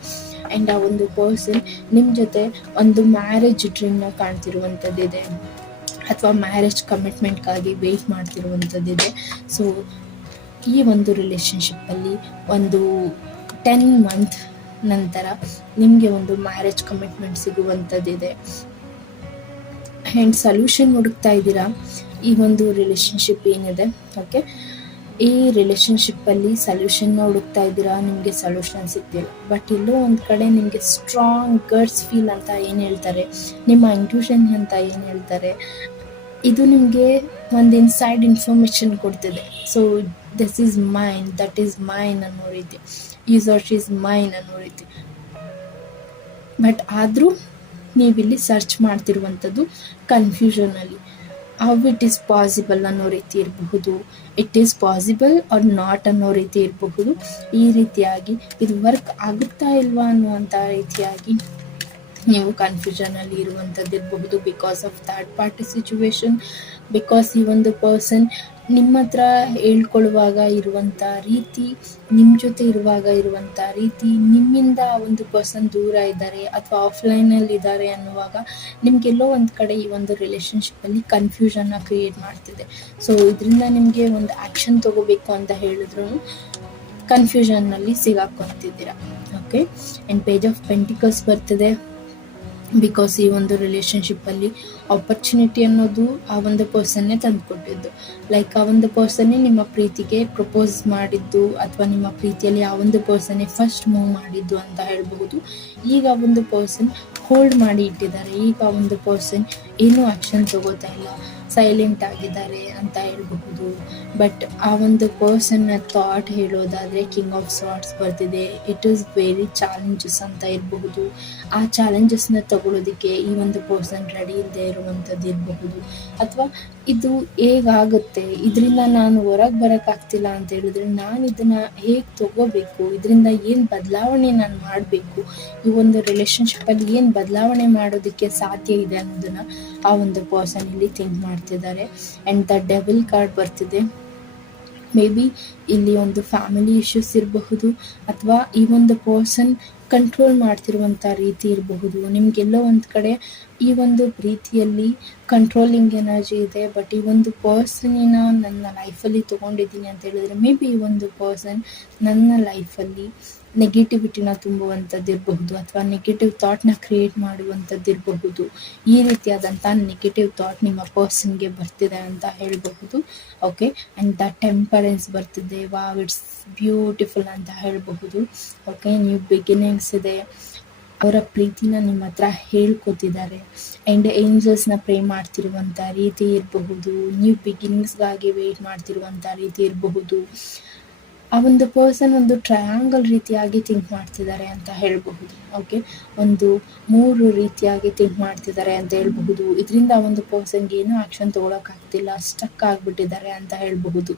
ಆ್ಯಂಡ್ ಆ ಒಂದು ಪರ್ಸನ್ ನಿಮ್ಮ ಜೊತೆ ಒಂದು ಮ್ಯಾರೇಜ್ ಡ್ರೀಮ್ನ ಕಾಣ್ತಿರುವಂಥದ್ದಿದೆ, ಅಥವಾ ಮ್ಯಾರೇಜ್ ಕಮಿಟ್ಮೆಂಟ್ಗಾಗಿ ವೆಯ್ಟ್ ಮಾಡ್ತಿರುವಂಥದ್ದಿದೆ. ಸೊ ಈ ಒಂದು ರಿಲೇಷನ್ಶಿಪ್ಪಲ್ಲಿ ಒಂದು 10 ಮಂತ್ ನಂತರ ನಿಮಗೆ ಒಂದು ಮ್ಯಾರೇಜ್ ಕಮಿಟ್ಮೆಂಟ್ ಸಿಗುವಂಥದ್ದಿದೆ. ಆ್ಯಂಡ್ ಸೊಲ್ಯೂಷನ್ ಹುಡುಕ್ತಾ ಇದ್ದೀರಾ ಈ ಒಂದು ರಿಲೇಷನ್ಶಿಪ್ ಏನಿದೆ. ಓಕೆ, ಈ ರಿಲೇಷನ್ಶಿಪ್ಪಲ್ಲಿ ಸೊಲ್ಯೂಷನ್ನ ಹುಡುಕ್ತಾ ಇದ್ದೀರಾ, ನಿಮಗೆ ಸೊಲ್ಯೂಷನ್ ಸಿಗ್ತಿಲ್ಲ. ಬಟ್ ಎಲ್ಲೋ ಒಂದು ಕಡೆ ನಿಮಗೆ ಸ್ಟ್ರಾಂಗ್ ಗಟ್ಸ್ ಫೀಲ್ ಅಂತ ಏನು ಹೇಳ್ತಾರೆ, ನಿಮ್ಮ ಇಂಟ್ಯೂಷನ್ ಅಂತ ಏನು ಹೇಳ್ತಾರೆ, ಇದು ನಿಮಗೆ ಒಂದು ಇನ್ಸೈಡ್ ಇನ್ಫಾರ್ಮೇಷನ್ ಕೊಡ್ತಿದೆ. So this is mine, that is mine ಅನ್ನೋ ರೀತಿ, ಈಸ್ ಆರ್ ಶೀಸ್ ಮೈನ್ ಅನ್ನೋ ರೀತಿ. ಬಟ್ ಆದರೂ ನೀವಿಲ್ಲಿ ಸರ್ಚ್ ಮಾಡ್ತಿರುವಂಥದ್ದು ಕನ್ಫ್ಯೂಷನಲ್ಲಿ. ಹೌ ಇಟ್ ಈಸ್ ಪಾಸಿಬಲ್ ಅನ್ನೋ ರೀತಿ ಇರಬಹುದು, it is possible or not ಅನ್ನೋ ರೀತಿ ಇರಬಹುದು. ಈ ರೀತಿಯಾಗಿ ಇದು ವರ್ಕ್ ಆಗುತ್ತಾ ಇಲ್ವಾ ಅನ್ನುವಂಥ ರೀತಿಯಾಗಿ ನೀವು ಕನ್ಫ್ಯೂಷನಲ್ಲಿ ಇರುವಂಥದ್ದು ಇರಬಹುದು, because of third party situation. Because ಈ ಒಂದು ಪರ್ಸನ್ ನಿಮ್ಮ ಹತ್ರ ಹೇಳ್ಕೊಳ್ಳುವಾಗ ಇರುವಂಥ ರೀತಿ, ನಿಮ್ಮ ಜೊತೆ ಇರುವಾಗ ಇರುವಂಥ ರೀತಿ, ನಿಮ್ಮಿಂದ ಒಂದು ಪರ್ಸನ್ ದೂರ ಇದ್ದಾರೆ ಅಥವಾ ಆಫ್ಲೈನಲ್ಲಿ ಇದ್ದಾರೆ ಅನ್ನುವಾಗ ನಿಮಗೆಲ್ಲೋ ಒಂದು ಕಡೆ ಈ ಒಂದು ರಿಲೇಷನ್ಶಿಪ್ಪಲ್ಲಿ ಕನ್ಫ್ಯೂಷನ್ನ ಕ್ರಿಯೇಟ್ ಮಾಡ್ತಿದೆ. ಸೊ ಇದರಿಂದ ನಿಮಗೆ ಒಂದು ಆ್ಯಕ್ಷನ್ ತೊಗೋಬೇಕು ಅಂತ ಹೇಳಿದ್ರು ಕನ್ಫ್ಯೂಷನ್ನಲ್ಲಿ ಸಿಗಾಕೊಂತಿದ್ದೀರಾ. Okay, and page of pentacles ಬರ್ತಿದೆ. ಬಿಕಾಸ್ ಈ ಒಂದು ರಿಲೇಷನ್ಶಿಪ್ಪಲ್ಲಿ ಆಪರ್ಚುನಿಟಿ ಅನ್ನೋದು ಆ ಒಂದು ಪರ್ಸನ್ನೇ ತಂದುಕೊಟ್ಟಿದ್ದು. ಲೈಕ್ ಆ ಒಂದು ಪರ್ಸನ್ನೇ ನಿಮ್ಮ ಪ್ರೀತಿಗೆ ಪ್ರಪೋಸ್ ಮಾಡಿದ್ದು, ಅಥವಾ ನಿಮ್ಮ ಪ್ರೀತಿಯಲ್ಲಿ ಆ ಒಂದು ಪರ್ಸನ್ನೇ ಫಸ್ಟ್ ಮೂವ್ ಮಾಡಿದ್ದು ಅಂತ ಹೇಳಬಹುದು. ಈಗ ಒಂದು ಪರ್ಸನ್ ಹೋಲ್ಡ್ ಮಾಡಿ ಇಟ್ಟಿದ್ದಾರೆ, ಈಗ ಒಂದು ಪರ್ಸನ್ ಏನೂ ಆ್ಯಕ್ಷನ್ ತಗೋತಾ ಇಲ್ಲ, ಸೈಲೆಂಟ್ ಆಗಿದ್ದಾರೆ ಅಂತ ಹೇಳಬಹುದು. ಬಟ್ ಆ ಒಂದು ಪರ್ಸನ್ನ ಥಾಟ್ ಹೇಳೋದಾದರೆ ಕಿಂಗ್ ಆಫ್ ಸಾರ್ಟ್ಸ್ ಬರ್ತಿದೆ. ಇಟ್ ಈಸ್ ವೆರಿ ಚಾಲೆಂಜಸ್ ಅಂತ ಇರಬಹುದು. ಆ ಚಾಲೆಂಜಸ್ನ ತಗೊಳ್ಳೋದಕ್ಕೆ ಈ ಒಂದು ಪರ್ಸನ್ ರೆಡಿ ಇಲ್ಲದೆ ಇರುವಂಥದ್ದು ಇರಬಹುದು. ಅಥವಾ ಇದು ಹೇಗಾಗುತ್ತೆ, ಇದರಿಂದ ನಾನು ಹೊರಗೆ ಬರೋಕ್ಕಾಗ್ತಿಲ್ಲ ಅಂತ ಹೇಳಿದ್ರೆ ನಾನು ಇದನ್ನು ಹೇಗೆ ತಗೋಬೇಕು, ಇದರಿಂದ ಏನು ಬದಲಾವಣೆ ನಾನು ಮಾಡಬೇಕು, ಈ ಒಂದು ರಿಲೇಷನ್ಶಿಪ್ಪಲ್ಲಿ ಏನು ಬದಲಾವಣೆ ಮಾಡೋದಕ್ಕೆ ಸಾಧ್ಯ ಇದೆ ಅನ್ನೋದನ್ನು ಆ ಒಂದು ಪರ್ಸನ್ ಇಲ್ಲಿ ಥಿಂಕ್ ಮಾಡ್ತಿದ್ದಾರೆ. ಆ್ಯಂಡ್ ದ ಡೆವಿಲ್ ಕಾರ್ಡ್ ಬರ್ತಿದೆ. ಮೇ ಬಿ ಇಲ್ಲಿ ಒಂದು ಫ್ಯಾಮಿಲಿ ಇಶ್ಯೂಸ್ ಇರಬಹುದು, ಅಥವಾ ಈ ಒಂದು ಪರ್ಸನ್ ಕಂಟ್ರೋಲ್ ಮಾಡ್ತಿರುವಂಥ ರೀತಿ ಇರಬಹುದು. ನಿಮಗೆಲ್ಲೋ ಒಂದು ಕಡೆ ಈ ಒಂದು ಪ್ರೀತಿಯಲ್ಲಿ ಕಂಟ್ರೋಲಿಂಗ್ ಎನರ್ಜಿ ಇದೆ. ಬಟ್ ಈ ಒಂದು ಪರ್ಸನಿನ ನನ್ನ ಲೈಫಲ್ಲಿ ತೊಗೊಂಡಿದ್ದೀನಿ ಅಂತ ಹೇಳಿದ್ರೆ ಮೇ ಬಿ ಈ ಒಂದು ಪರ್ಸನ್ ನನ್ನ ಲೈಫಲ್ಲಿ ನೆಗೆಟಿವಿಟಿನ ತುಂಬುವಂಥದ್ದು ಇರಬಹುದು, ಅಥವಾ ನೆಗೆಟಿವ್ ಥಾಟ್ನ ಕ್ರಿಯೇಟ್ ಮಾಡುವಂಥದ್ದು ಇರಬಹುದು. ಈ ರೀತಿಯಾದಂಥ ನೆಗೆಟಿವ್ ಥಾಟ್ ನಿಮ್ಮ ಪರ್ಸನ್ಗೆ ಬರ್ತಿದೆ ಅಂತ ಹೇಳಬಹುದು. ಓಕೆ, ಆ್ಯಂಡ್ ದ ಟೆಂಪರೆನ್ಸ್ ಬರ್ತಿದೆ. ವಾವ್, ಇಟ್ಸ್ ಬ್ಯೂಟಿಫುಲ್ ಅಂತ ಹೇಳಬಹುದು. ಓಕೆ, ನ್ಯೂ ಬಿಗಿನಿಂಗ್ಸ್ ಇದೆ. ಅವರ ಪ್ರೀತಿನ ನಿಮ್ಮ ಹತ್ರ ಹೇಳ್ಕೊತಿದ್ದಾರೆ. ಆ್ಯಂಡ್ ಏಂಜಲ್ಸ್ನ ಪ್ರೇ ಮಾಡ್ತಿರುವಂಥ ರೀತಿ ಇರಬಹುದು, ನ್ಯೂ ಬಿಗಿನಿಂಗ್ಸ್ಗಾಗಿ ವೆಯ್ಟ್ ಮಾಡ್ತಿರುವಂಥ ರೀತಿ ಇರಬಹುದು. ಆ ಒಂದು ಪರ್ಸನ್ ಒಂದು ಟ್ರಯಾಂಗಲ್ ರೀತಿಯಾಗಿ ಥಿಂಕ್ ಮಾಡ್ತಿದ್ದಾರೆ ಅಂತ ಹೇಳಬಹುದು. ಓಕೆ, ಒಂದು 3 ರೀತಿಯಾಗಿ ಥಿಂಕ್ ಮಾಡ್ತಿದ್ದಾರೆ ಅಂತ ಹೇಳಬಹುದು. ಇದರಿಂದ ಆ ಒಂದು ಪರ್ಸನ್ಗೆ ಏನೂ ಆ್ಯಕ್ಷನ್ ತೊಗೊಳಕ್ಕಾಗ್ತಿಲ್ಲ, ಸ್ಟಕ್ ಆಗಿಬಿಟ್ಟಿದ್ದಾರೆ ಅಂತ ಹೇಳಬಹುದು.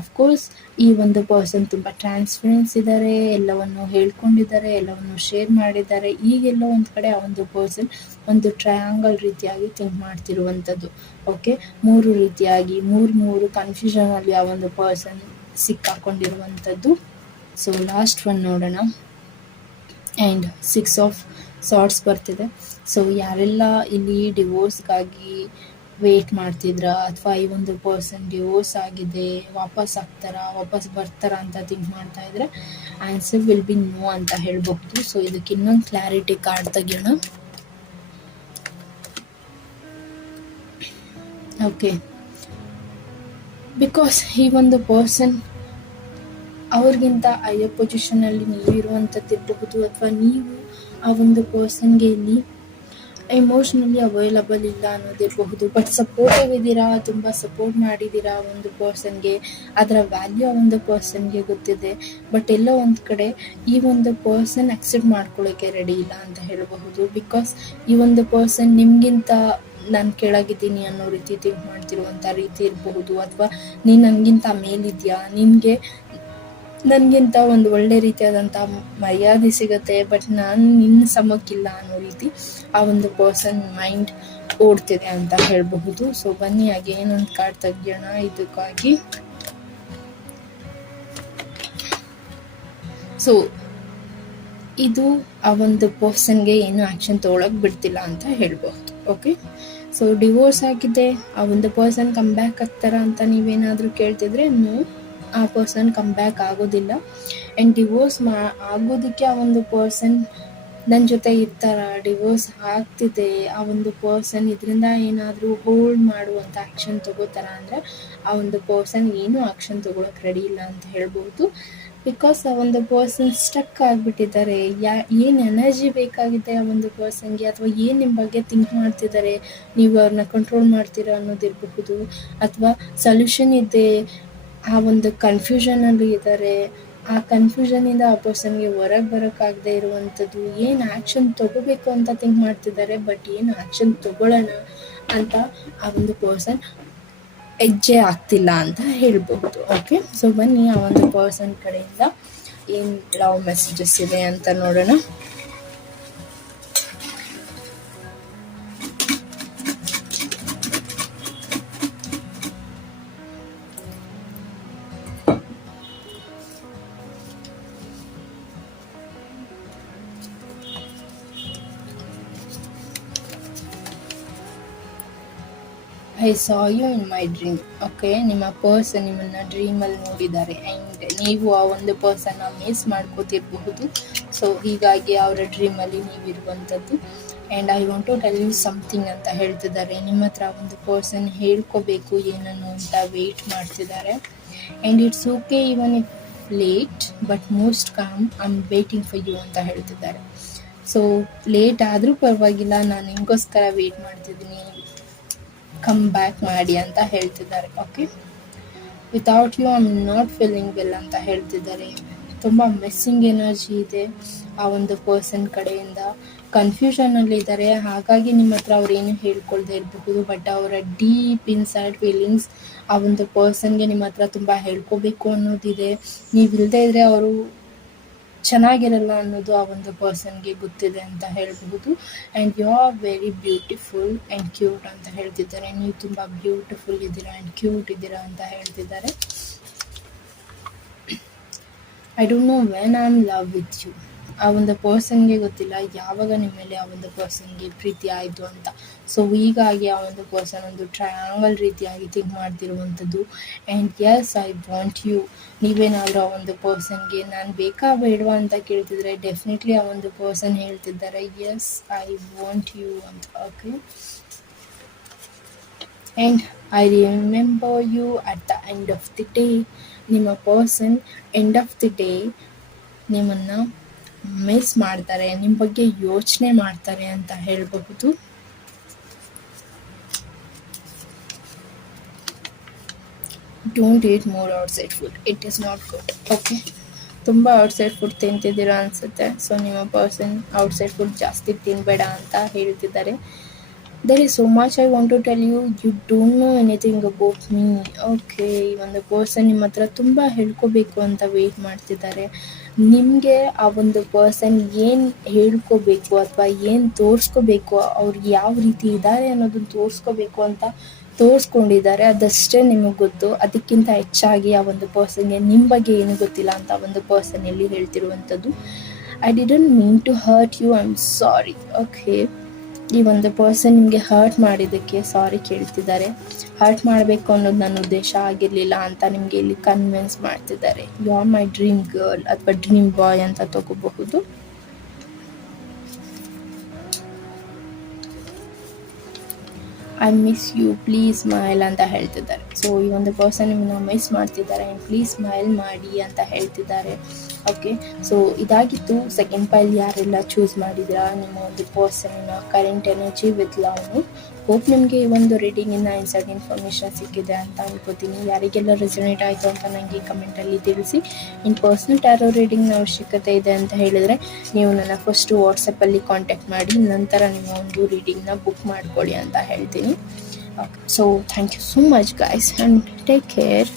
ಅಫ್ಕೋರ್ಸ್ ಈ ಒಂದು ಪರ್ಸನ್ ತುಂಬ ಟ್ರಾನ್ಸ್ಪರೆನ್ಸ್ ಇದ್ದಾರೆ, ಎಲ್ಲವನ್ನು ಹೇಳ್ಕೊಂಡಿದ್ದಾರೆ, ಎಲ್ಲವನ್ನು ಶೇರ್ ಮಾಡಿದ್ದಾರೆ. ಈಗೆಲ್ಲೋ ಒಂದು ಕಡೆ ಆ ಒಂದು ಪರ್ಸನ್ ಒಂದು ಟ್ರಯಾಂಗಲ್ ರೀತಿಯಾಗಿ ಥಿಂಕ್ ಮಾಡ್ತಿರುವಂಥದ್ದು. ಓಕೆ, 3 ರೀತಿಯಾಗಿ 3 ಕನ್ಫ್ಯೂಷನಲ್ಲಿ ಆ ಒಂದು ಪರ್ಸನ್ ಸಿಕ್ಕಾಕೊಂಡಿರುವಂಥದ್ದು. ಸೊ ಲಾಸ್ಟ್ ಒನ್ ನೋಡೋಣ. ಆ್ಯಂಡ್ 6 ಆಫ್ ಸಾರ್ಟ್ಸ್ ಬರ್ತಿದೆ. ಸೊ ಯಾರೆಲ್ಲ ಇಲ್ಲಿ ಡಿವೋರ್ಸ್ಗಾಗಿ ವೇಟ್ ಮಾಡ್ತಿದ್ರಾ, ಅಥವಾ ಈ ಒಂದು ಪರ್ಸನ್ ಡಿವೋರ್ಸ್ ಆಗಿದೆ, ವಾಪಸ್ ಆಗ್ತಾರಾ, ವಾಪಸ್ ಬರ್ತಾರಾ ಅಂತ ಥಿಂಕ್ ಮಾಡ್ತಾ ಇದ್ರೆ ಆನ್ಸರ್ ವಿಲ್ ಬಿ ನೋ ಅಂತ ಹೇಳಬಹುದು. ಸೊ ಇದಕ್ಕೆ ಇನ್ನೊಂದು ಕ್ಲಾರಿಟಿ ಕಾರ್ಡ್ ತೆಗಿಯೋಣ. ಓಕೆ, ಬಿಕಾಸ್ ಈ ಒಂದು ಪರ್ಸನ್ ಅವ್ರಿಗಿಂತ ಹೈಯರ್ ಪೊಸಿಷನಲ್ಲಿ ನೀವು ಇರುವಂಥದ್ದು ಇರಬಹುದು, ಅಥವಾ ನೀವು ಆ ಒಂದು ಪರ್ಸನ್ಗೆ ಇಲ್ಲಿ ಎಮೋಷ್ನಲಿ ಅವೈಲಬಲ್ ಇಲ್ಲ ಅನ್ನೋದಿರಬಹುದು. ಬಟ್ ಸಪೋರ್ಟಿವ್ ಇದ್ದೀರಾ, ತುಂಬ ಸಪೋರ್ಟ್ ಮಾಡಿದ್ದೀರಾ ಒಂದು ಪರ್ಸನ್ಗೆ, ಅದರ ವ್ಯಾಲ್ಯೂ ಆ ಒಂದು ಪರ್ಸನ್ಗೆ ಗೊತ್ತಿದೆ. ಬಟ್ ಎಲ್ಲೋ ಒಂದು ಕಡೆ ಈ ಒಂದು ಪರ್ಸನ್ ಅಕ್ಸೆಪ್ಟ್ ಮಾಡ್ಕೊಳ್ಳೋಕ್ಕೆ ರೆಡಿ ಇಲ್ಲ ಅಂತ ಹೇಳಬಹುದು. ಬಿಕಾಸ್ ಈ ಒಂದು ಪರ್ಸನ್ ನಿಮಗಿಂತ ನಾನು ಕೆಳಗಿದ್ದೀನಿ ಅನ್ನೋ ರೀತಿ ಥಿಂಕ್ ಮಾಡ್ತಿರುವಂಥ ರೀತಿ ಇರಬಹುದು, ಅಥವಾ ನೀನು ನನಗಿಂತ ಮೇಲಿದ್ಯಾ, ನನಗಿಂತ ಒಂದು ಒಳ್ಳೆ ರೀತಿಯಾದಂಥ ಮರ್ಯಾದೆ ಸಿಗುತ್ತೆ, ಬಟ್ ನಾನು ನಿನ್ನ ಸಮಕ್ಕಿಲ್ಲ ಅನ್ನೋ ರೀತಿ ಆ ಒಂದು ಪರ್ಸನ್ ಮೈಂಡ್ ಓಡ್ತಿದೆ ಅಂತ ಹೇಳಬಹುದು. ಸೊ ಬನ್ನಿ ಅಗೇನ್ ಒಂದು ಕಾರ್ಡ್ ತೆಗಿಯೋಣ ಇದಕ್ಕಾಗಿ. ಸೊ ಇದು ಆ ಒಂದು ಪರ್ಸನ್ಗೆ ಏನು ಆಕ್ಷನ್ ತೊಗೊಳಕ್ ಬಿಡ್ತಿಲ್ಲ ಅಂತ ಹೇಳ್ಬಹುದು. ಓಕೆ, ಸೊ ಡಿವೋರ್ಸ್ ಆಗಿದೆ, ಆ ಒಂದು ಪರ್ಸನ್ ಕಮ್ ಬ್ಯಾಕ್ ಆಗ್ತಾರ ಅಂತ ನೀವೇನಾದರೂ ಕೇಳ್ತಿದ್ರೆ ನೋ, ಆ ಪರ್ಸನ್ ಕಮ್ ಬ್ಯಾಕ್ ಆಗೋದಿಲ್ಲ. ಆ್ಯಂಡ್ ಡಿವೋರ್ಸ್ ಆಗೋದಕ್ಕೆ ಆ ಒಂದು ಪರ್ಸನ್ ನನ್ನ ಜೊತೆ ಇರ್ತಾರ, ಡಿವೋರ್ಸ್ ಆಗ್ತಿದೆ, ಆ ಒಂದು ಪರ್ಸನ್ ಇದರಿಂದ ಏನಾದರೂ ಹೋಲ್ಡ್ ಮಾಡುವಂಥ ಆ್ಯಕ್ಷನ್ ತಗೋತಾರ ಅಂದರೆ ಆ ಒಂದು ಪರ್ಸನ್ ಏನೂ ಆ್ಯಕ್ಷನ್ ತೊಗೊಳಕ್ಕೆ ರೆಡಿ ಇಲ್ಲ ಅಂತ ಹೇಳ್ಬೋದು. ಬಿಕಾಸ್ ಆ ಒಂದು ಪರ್ಸನ್ ಸ್ಟಕ್ ಆಗಿಬಿಟ್ಟಿದ್ದಾರೆ. ಏನು ಎನರ್ಜಿ ಬೇಕಾಗಿದೆ ಆ ಒಂದು ಪರ್ಸನ್ಗೆ, ಅಥವಾ ಏನು ನಿಮ್ಮ ಬಗ್ಗೆ ಥಿಂಕ್ ಮಾಡ್ತಿದ್ದಾರೆ, ನೀವು ಅವ್ರನ್ನ ಕಂಟ್ರೋಲ್ ಮಾಡ್ತೀರಾ ಅನ್ನೋದಿರಬಹುದು, ಅಥವಾ ಸೊಲ್ಯೂಷನ್ ಇದೆ, ಆ ಒಂದು ಕನ್ಫ್ಯೂಷನಲ್ಲಿ ಇದ್ದಾರೆ, ಆ ಕನ್ಫ್ಯೂಷನಿಂದ ಆ ಪರ್ಸನ್ಗೆ ಹೊರಗೆ ಬರೋಕ್ಕಾಗದೇ ಇರುವಂಥದ್ದು, ಏನು ಆ್ಯಕ್ಷನ್ ತೊಗೋಬೇಕು ಅಂತ ಥಿಂಕ್ ಮಾಡ್ತಿದ್ದಾರೆ, ಬಟ್ ಏನು ಆ್ಯಕ್ಷನ್ ತೊಗೊಳ್ಳೋಣ ಅಂತ ಆ ಒಂದು ಪರ್ಸನ್ ಹೆಜ್ಜೆ ಆಗ್ತಿಲ್ಲ ಅಂತ ಹೇಳ್ಬಹುದು. ಓಕೆ, ಸೊ ಬನ್ನಿ ಆ ಒಂದು ಪರ್ಸನ್ ಕಡೆಯಿಂದ ಏನು ಲವ್ ಮೆಸೇಜಸ್ ಇದೆ ಅಂತ ನೋಡೋಣ. I saw you in my dream. Okay, ನಿಮ್ಮ ಪರ್ಸನ್ ನಿಮ್ಮನ್ನು ಡ್ರೀಮಲ್ಲಿ ನೋಡಿದ್ದಾರೆ ಆ್ಯಂಡ್ ನೀವು ಆ ಒಂದು ಪರ್ಸನ್ನ ಮಿಸ್ ಮಾಡ್ಕೋತಿರಬಹುದು. ಸೊ ಹೀಗಾಗಿ ಅವರ ಡ್ರೀಮಲ್ಲಿ ನೀವಿರುವಂಥದ್ದು. And I want to tell you something ಅಂತ ಹೇಳ್ತಿದ್ದಾರೆ. ನಿಮ್ಮ ಹತ್ರ ಒಂದು ಪರ್ಸನ್ ಹೇಳ್ಕೋಬೇಕು ಏನನ್ನು ಅಂತ ವೆಯ್ಟ್ ಮಾಡ್ತಿದ್ದಾರೆ. And it's okay even if late but most calm I am waiting for you ಅಂತ ಹೇಳ್ತಿದ್ದಾರೆ. ಸೊ ಲೇಟ್ ಆದರೂ ಪರವಾಗಿಲ್ಲ, ನಾನು ನಿಮಗೋಸ್ಕರ ವೆಯ್ಟ್ ಮಾಡ್ತಿದ್ದೀನಿ, ಕಮ್ ಬ್ಯಾಕ್ ಮಾಡಿ ಅಂತ ಹೇಳ್ತಿದ್ದಾರೆ. Okay, without you I am not feeling well ಅಂತ ಹೇಳ್ತಿದ್ದಾರೆ. ತುಂಬ ಮಿಸ್ಸಿಂಗ್ ಎನರ್ಜಿ ಇದೆ ಆ ಒಂದು ಪರ್ಸನ್ ಕಡೆಯಿಂದ. ಕನ್ಫ್ಯೂಷನಲ್ಲಿದ್ದಾರೆ, ಹಾಗಾಗಿ ನಿಮ್ಮ ಹತ್ರ ಅವ್ರೇನು ಹೇಳ್ಕೊಳ್ದೇ ಇರಬಹುದು, ಬಟ್ ಅವರ ಡೀಪ್ ಇನ್ಸೈಡ್ ಫೀಲಿಂಗ್ಸ್ ಆ ಒಂದು ಪರ್ಸನ್ಗೆ ನಿಮ್ಮ ಹತ್ರ ತುಂಬ ಹೇಳ್ಕೋಬೇಕು ಅನ್ನೋದಿದೆ. ನೀವಿಲ್ಲದೆ ಇದ್ದರೆ ಅವರು ಚೆನ್ನಾಗಿರಲ್ಲ ಅನ್ನೋದು ಆ ಒಂದು ಪರ್ಸನ್ಗೆ ಗೊತ್ತಿದೆ ಅಂತ ಹೇಳ್ಬಹುದು. And you are very beautiful and cute ಅಂತ ಹೇಳ್ತಿದ್ದಾರೆ. ನೀವು ತುಂಬ ಬ್ಯೂಟಿಫುಲ್ ಇದ್ದೀರಾ ಆ್ಯಂಡ್ ಕ್ಯೂಟ್ ಇದ್ದೀರಾ ಅಂತ ಹೇಳ್ತಿದ್ದಾರೆ. I don't know when I am love with you. ಆ ಒಂದು ಪರ್ಸನ್ಗೆ ಗೊತ್ತಿಲ್ಲ ಯಾವಾಗ ನಿಮ್ಮ ಮೇಲೆ ಆ ಒಂದು ಪರ್ಸನ್ಗೆ ಪ್ರೀತಿ ಆಯಿತು ಅಂತ. ಸೊ ಹೀಗಾಗಿ ಆ ಒಂದು ಪರ್ಸನ್ ಒಂದು ಟ್ರಯಾಂಗಲ್ ರೀತಿಯಾಗಿ ಥಿಂಕ್ ಮಾಡ್ತಿರುವಂಥದ್ದು. And yes I want you. ನೀವೇನಾದರೂ ಆ ಒಂದು ಪರ್ಸನ್ಗೆ ನಾನು ಬೇಕಾ ಬೇಡವಾ ಅಂತ ಕೇಳ್ತಿದ್ರೆ ಡೆಫಿನೆಟ್ಲಿ ಆ ಒಂದು ಪರ್ಸನ್ ಹೇಳ್ತಿದ್ದಾರೆ ಎಸ್ ಐ ವಾಂಟ್ ಯು ಅಂತ. Okay, and I remember you at the end of the day. ನಿಮ್ಮ person end of the day ನಿಮ್ಮನ್ನು ಮಿಸ್ ಮಾಡ್ತಾರೆ, ನಿಮ್ಮ ಬಗ್ಗೆ ಯೋಚನೆ ಮಾಡ್ತಾರೆ ಅಂತ ಹೇಳಬಹುದು. Don't eat more outside food, it is not good. Okay, ತುಂಬ ಔಟ್ಸೈಡ್ ಫುಡ್ ತಿಂತಿದ್ದೀರಾ ಅನಿಸುತ್ತೆ. ಸೊ ನಿಮ್ಮ ಪರ್ಸನ್ ಔಟ್ಸೈಡ್ ಫುಡ್ ಜಾಸ್ತಿ ತಿನ್ನಬೇಡ ಅಂತ ಹೇಳ್ತಿದ್ದಾರೆ. there is so much I want to tell you, you don't know anything about me. Okay, ಈ ಒಂದು person ನಿಮ್ಮ ಹತ್ರ ತುಂಬ ಹೇಳ್ಕೋಬೇಕು ಅಂತ ವೆಯ್ಟ್ ಮಾಡ್ತಿದ್ದಾರೆ. ನಿಮಗೆ ಆ ಒಂದು ಪರ್ಸನ್ ಏನು ಹೇಳ್ಕೋಬೇಕು ಅಥವಾ ಏನು ತೋರಿಸ್ಕೋಬೇಕು, ಅವ್ರು ಯಾವ ರೀತಿ ಇದ್ದಾರೆ ಅನ್ನೋದನ್ನು ತೋರಿಸ್ಕೋಬೇಕು ಅಂತ ತೋರಿಸ್ಕೊಂಡಿದ್ದಾರೆ, ಅದಷ್ಟೇ ನಿಮಗೆ ಗೊತ್ತು. ಅದಕ್ಕಿಂತ ಹೆಚ್ಚಾಗಿ ಆ ಒಂದು ಪರ್ಸನ್ಗೆ ನಿಮ್ಮ ಬಗ್ಗೆ ಏನು ಗೊತ್ತಿಲ್ಲ ಅಂತ ಒಂದು ಪರ್ಸನ್ ಎಲ್ಲಿ ಹೇಳ್ತಿರುವಂಥದ್ದು. I didn't mean to hurt you, I am sorry. Okay, ಈ ಒಂದು ಪರ್ಸನ್ ನಿಮಗೆ ಹರ್ಟ್ ಮಾಡಿದ್ದಕ್ಕೆ ಸಾರಿ ಕೇಳ್ತಿದ್ದಾರೆ. ಹರ್ಟ್ ಮಾಡಬೇಕು ಅನ್ನೋದು ನನ್ನ ಉದ್ದೇಶ ಆಗಿರಲಿಲ್ಲ ಅಂತ ನಿಮಗೆ ಇಲ್ಲಿ ಕನ್ವಿನ್ಸ್ ಮಾಡ್ತಿದ್ದಾರೆ. You are my dream girl ಅಥವಾ ಡ್ರೀಮ್ ಬಾಯ್ ಅಂತ ತಗೋಬಹುದು. I miss you, please smile ಅಂತ ಹೇಳ್ತಿದ್ದಾರೆ. ಸೊ ಈ ಒಂದು ಪರ್ಸನ್ ನಿಮ್ಮನ್ನು ಮಿಸ್ ಮಾಡ್ತಿದ್ದಾರೆ ಆ್ಯಂಡ್ ಪ್ಲೀಸ್ ಸ್ಮೈಲ್ ಮಾಡಿ ಅಂತ ಹೇಳ್ತಿದ್ದಾರೆ. ಓಕೆ, ಸೊ ಇದಾಗಿತ್ತು ಸೆಕೆಂಡ್ ಪೈಲ್ ಯಾರೆಲ್ಲ ಚೂಸ್ ಮಾಡಿದ್ದೀರಾ ನಿಮ್ಮ ಒಂದು ಪರ್ಸನ್ನ current energy with love. Hope ನಿಮಗೆ ಈ ಒಂದು ರೀಡಿಂಗಿಂದ ಇನ್ಸೈಡ್ ಇನ್ಫಾರ್ಮೇಷನ್ ಸಿಕ್ಕಿದೆ ಅಂತ ಅನ್ಕೋತೀನಿ. ಯಾರಿಗೆಲ್ಲ ರೆಸೊನೇಟ್ ಆಯಿತು ಅಂತ ನನಗೆ ಕಮೆಂಟಲ್ಲಿ ತಿಳಿಸಿ. ಇನ್ ಪರ್ಸ್ನಲ್ ಟ್ಯಾರೋ ರೀಡಿಂಗ್ನ ಅವಶ್ಯಕತೆ ಇದೆ ಅಂತ ಹೇಳಿದರೆ ನೀವು ನನ್ನ ಫಸ್ಟು ವಾಟ್ಸಪ್ಪಲ್ಲಿ ಕಾಂಟ್ಯಾಕ್ಟ್ ಮಾಡಿ, ನಂತರ ನಿಮ್ಮ ಒಂದು ರೀಡಿಂಗ್ನ ಬುಕ್ ಮಾಡ್ಕೊಳ್ಳಿ ಅಂತ ಹೇಳ್ತೀನಿ. Okay, so thank you so much guys and take care.